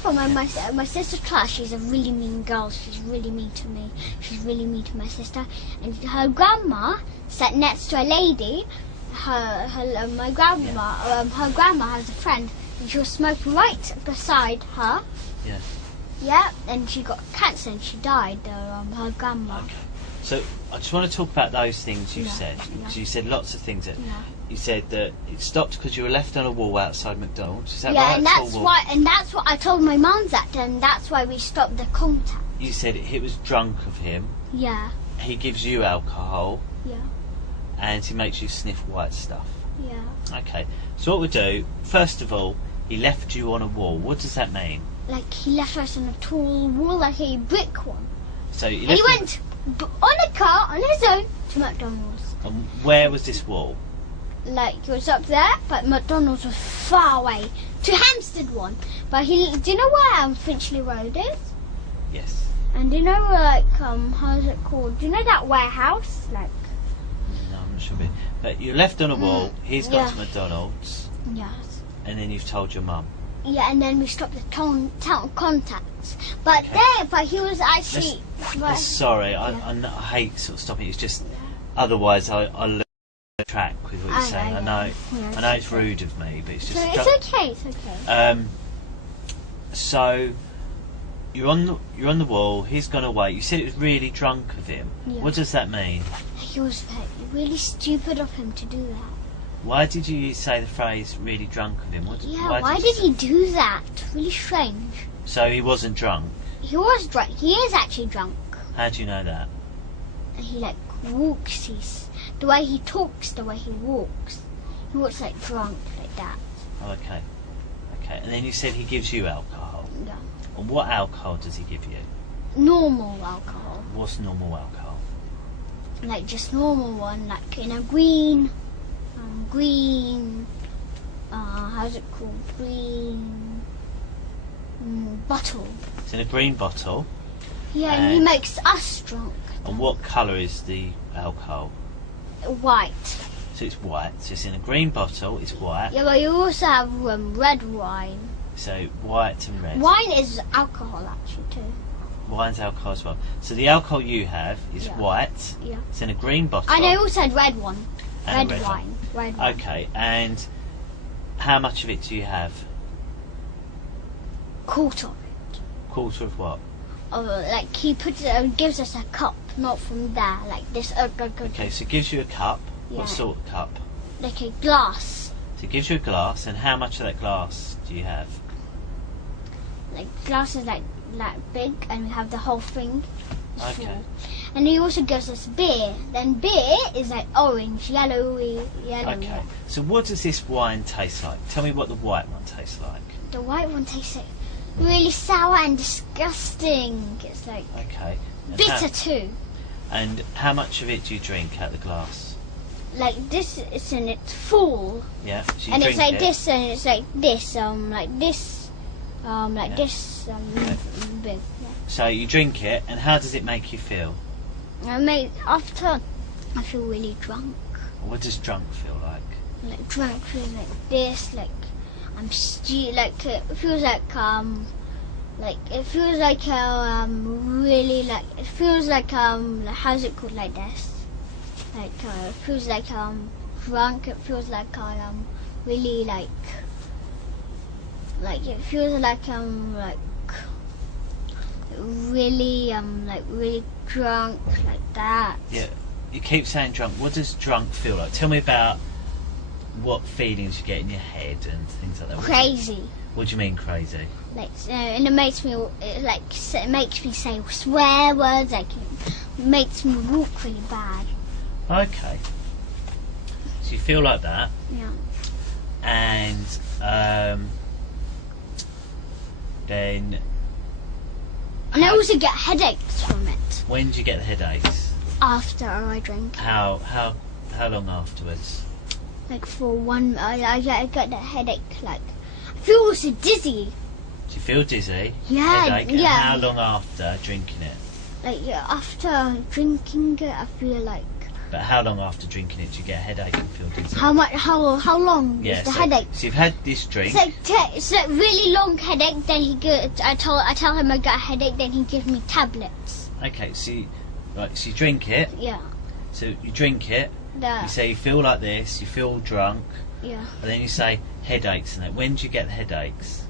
from my sister's class. She's a really mean girl. She's really mean to me. She's really mean to my sister. And her grandma sat next to a lady. My grandma. Her grandma has a friend, and she was smoking right beside her. Yeah. Yeah, and she got cancer and she died. Her grandma. Okay. So I just want to talk about those things you Yeah, said. yeah. So you said lots of things. Yeah. You said that it stopped because you were left on a wall outside McDonald's. Is that Yeah, right? and Tall that's wall. why. And that's what I told my mum that, and that's why we stopped the contact. You said it was drunk of him. Yeah. He gives you alcohol. Yeah. And he makes you sniff white stuff. Yeah. Okay. So what we do? First of all, he left you on a wall. What does that mean? Like he left us on a tall wall, like a brick one. So you And left he went on a car on his own to McDonald's. And where was this wall? Like it was up there, but McDonald's was far away. To Hampstead one. But do you know where Finchley Road is? Yes. And do you know how's it called? Do you know that warehouse? Like No, I'm not sure. But you're left on a wall. He's got yeah. to McDonald's. yes. And then you've told your mum. Yeah, and then we stopped the town contacts. But Okay. but he was actually. Sorry, I hate sort of stopping. It's just otherwise I lose track with what you're saying. I know it's rude of me, but it's just. It's okay. It's okay. So you're on the wall. He's gone away. You said it was really drunk of him. Yeah. What does that mean? He was really stupid of him to do that. Why did you say the phrase "really drunk of him"? Why did he do that? Really strange. So he wasn't drunk. He was drunk. He is actually drunk. How do you know that? And he walks. The way he talks, the way he walks. He walks like drunk, like that. Oh, okay. And then you said he gives you alcohol. Yeah. And what alcohol does he give you? Normal alcohol. What's normal alcohol? Like just normal one, like in a green, how's it called? Green bottle. It's in a green bottle. Yeah, and he makes us drunk. And what colour is the alcohol? White. So it's white. So it's in a green bottle. It's white. Yeah, but you also have red wine. So white and red. Wine is alcohol actually too. Wine's alcohol as well. So the alcohol you have is white. Yeah. It's in a green bottle. And I also had red one. And Red red wine. Red wine. Okay. And how much of it do you have? Quarter. Quarter of what? Like he puts it, gives us a cup not from there, like this. Okay, so it gives you a cup. Yeah. What sort of cup? Like a glass. So it gives you a glass, and how much of that glass do you have? Like glass is like big, and we have the whole thing. It's Okay. full. And he also gives us beer. Then beer is like orange, yellowy. Okay. So what does this wine taste like? Tell me what the white one tastes like. The white one tastes like really sour and disgusting. It's like Okay. And bitter too. And how much of it do you drink out the glass? Like this is and it's full. Yeah. So you And drink it's like it. this and it's like this, like this, like Yeah. this, big. Yeah. So you drink it, and how does it make you feel? After I feel really drunk. What does drunk feel like? Like drunk feels like this, like I'm like it feels like it feels like really like it feels like how's it called like this? Like it feels like drunk. It feels like I really like it feels like really drunk like that. Yeah. You keep saying drunk. What does drunk feel like? Tell me about what feelings you get in your head and things like that. Crazy. What do you mean crazy? Like and it makes me it makes me say swear words. Like it makes me walk really bad. Okay. So you feel like that, Yeah. and then And I also get headaches from it when do you get the headaches? after I drink. How long afterwards? Like for one, I get the headache. Like I feel also dizzy. Do you feel dizzy? Yeah, Headache? And yeah. how long after drinking it? Like after drinking it, I feel like But how long after drinking it do you get a headache and feel dizzy? how long Yeah, is the so, headache? so you've had this drink. It's like really long headache. Then I tell him I got a headache. Then he gives me tablets. Okay, so you drink it. Yeah. So you drink it. You say you feel like this. You feel drunk. Yeah. And then you say headaches and that. When do you get the headaches?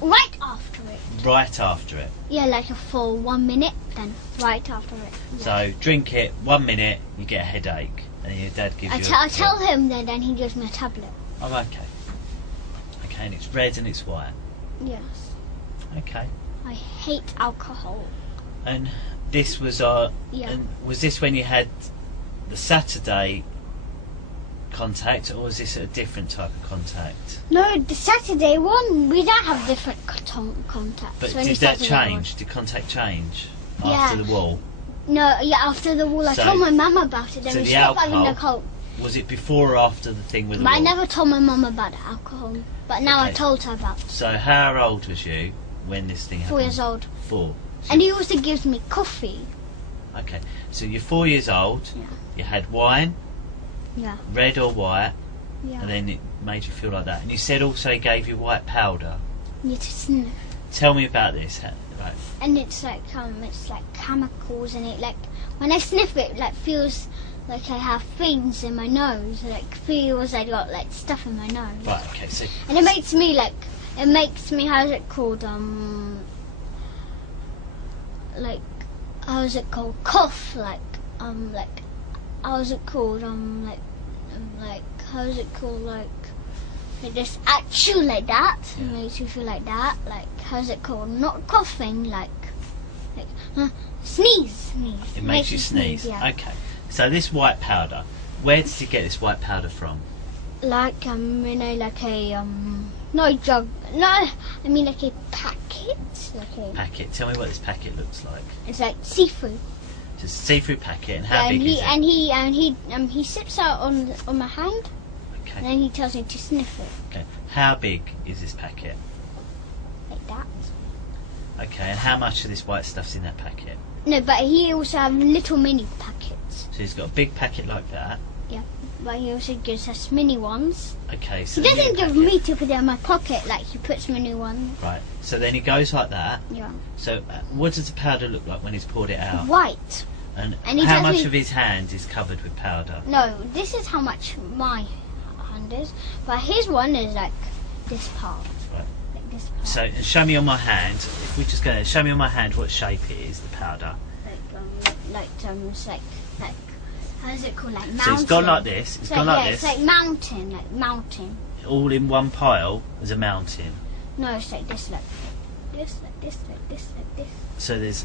Right after it. Right after it. Yeah, like for 1 minute, then right after it. Yeah. So drink it, 1 minute, you get a headache, and your dad gives you. I tell him that, then he gives me a tablet. Oh, okay. Okay, and it's red and it's white. Yes. Okay. I hate alcohol. And this was Yeah. And was this when you had the Saturday contact, or was this a different type of contact? No, the Saturday one, we don't have different contacts. But Only did that Saturday change? Did contact change Yeah. after the wall? one. No, yeah, after the wall. I So- told my mum about it. Then so we the stopped having the alcohol- coke. Was it before or after the thing with the But I wall? never told my mum about the alcohol. But now I Okay. told her about it. So how old was you when this thing happened? 4 years old. 4. So And he also gives me coffee. Okay, so you're 4 years old. Yeah. You had wine, Yeah. red or white, Yeah. and then it made you feel like that. And you said also he gave you white powder. You to sniff. Tell me about this. Right. And it's like chemicals in it. Like when I sniff it, like feels like I have things in my nose. Like feels like I got like stuff in my nose. Right. Okay. So And it makes me how's it called like how's it called cough like how's it called like how's it called like this actual like that. Yeah. It makes you feel like that. Like how's it called? Not coughing. Like sneeze. it makes you sneeze. Yeah. Okay. So this white powder, where did you get this white powder from? Like like a no jug. No, I mean like a packet. Like a. Packet. Tell me what this packet looks like. It's like seafood. It's a seafood packet, and how Yeah, big is it? And he sips out on my hand, and Okay. then he tells me to sniff it Okay. How big is this packet? like that. Okay. And how much of this white stuff's in that packet? No, but he also have little mini packets. So he's got a big packet like that. But he also gives us mini ones. Okay. So He the doesn't little give packet- me to put it in my pocket. Like he puts mini ones. Right. So then he goes like that. Yeah. So what does the powder look like when he's poured it out? White. And And he how tells much me- of his hand is covered with powder? No, this is how much my hand is. But his one is like this part. Right. Like this part. So show me on my hand. If we just go there, show me on my hand what shape it is, the powder. Like it's like how's it called, like mountain. So it's gone like this. It's gone like this. this. It's like mountain. All in one pile as a mountain. No, it's like this, like this, like this, like this, like this. So there's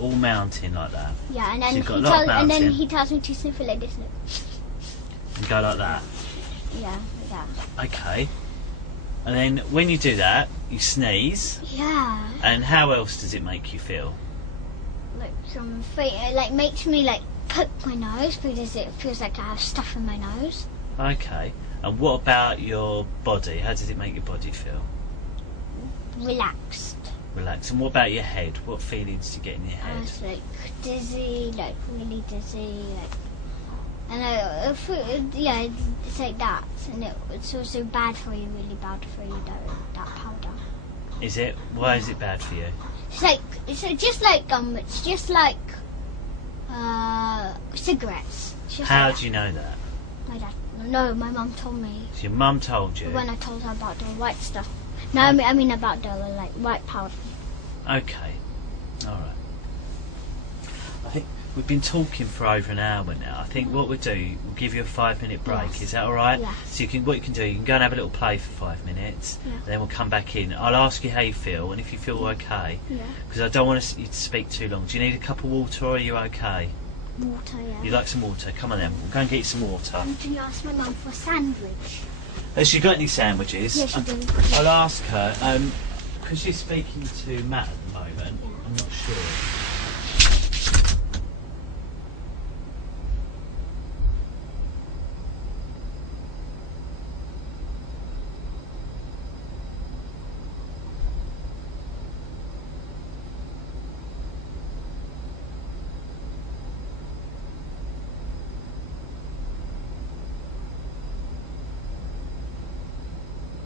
all mountain like that. Yeah, and then So you've got a lot of mountain. he tells me to sniff it like this, like. And go like that. Yeah, like that. Okay. And then when you do that, you sneeze. Yeah. And how else does it make you feel? Like it like makes me like poke my nose because it feels like I have stuff in my nose. Okay. And what about your body? How does it make your body feel? Relaxed. Relax. And what about your head? What feelings do you get in your head? It's like dizzy, like really dizzy, like. And it's like that, and it's also bad for you, really bad for you. That powder. Is it? Why is it bad for you? It's just like cigarettes. It's just How like do you know that? my dad? No, my mum told me So your mum told you. when I told her about the white stuff. No, I mean about the like white powder. Okay. All right. I think we've been talking for over an hour now. I think what we'll do, we'll give you a 5-minute break. Yes. Is that all right? Yes. So what you can do, you can go and have a little play for 5 minutes, Yeah. and then we'll come back in. I'll ask you how you feel, and if you feel okay, Yeah. because I don't want you to speak too long. Do you need a cup of water, or are you okay? Water, yeah. You'd like some water? Come on then, we'll go and get you some water. Can you ask my mum for a sandwich? Has she got any sandwiches? Yes, she does. I'll ask her. Because she's speaking to Matt at the moment, Yeah. I'm not sure.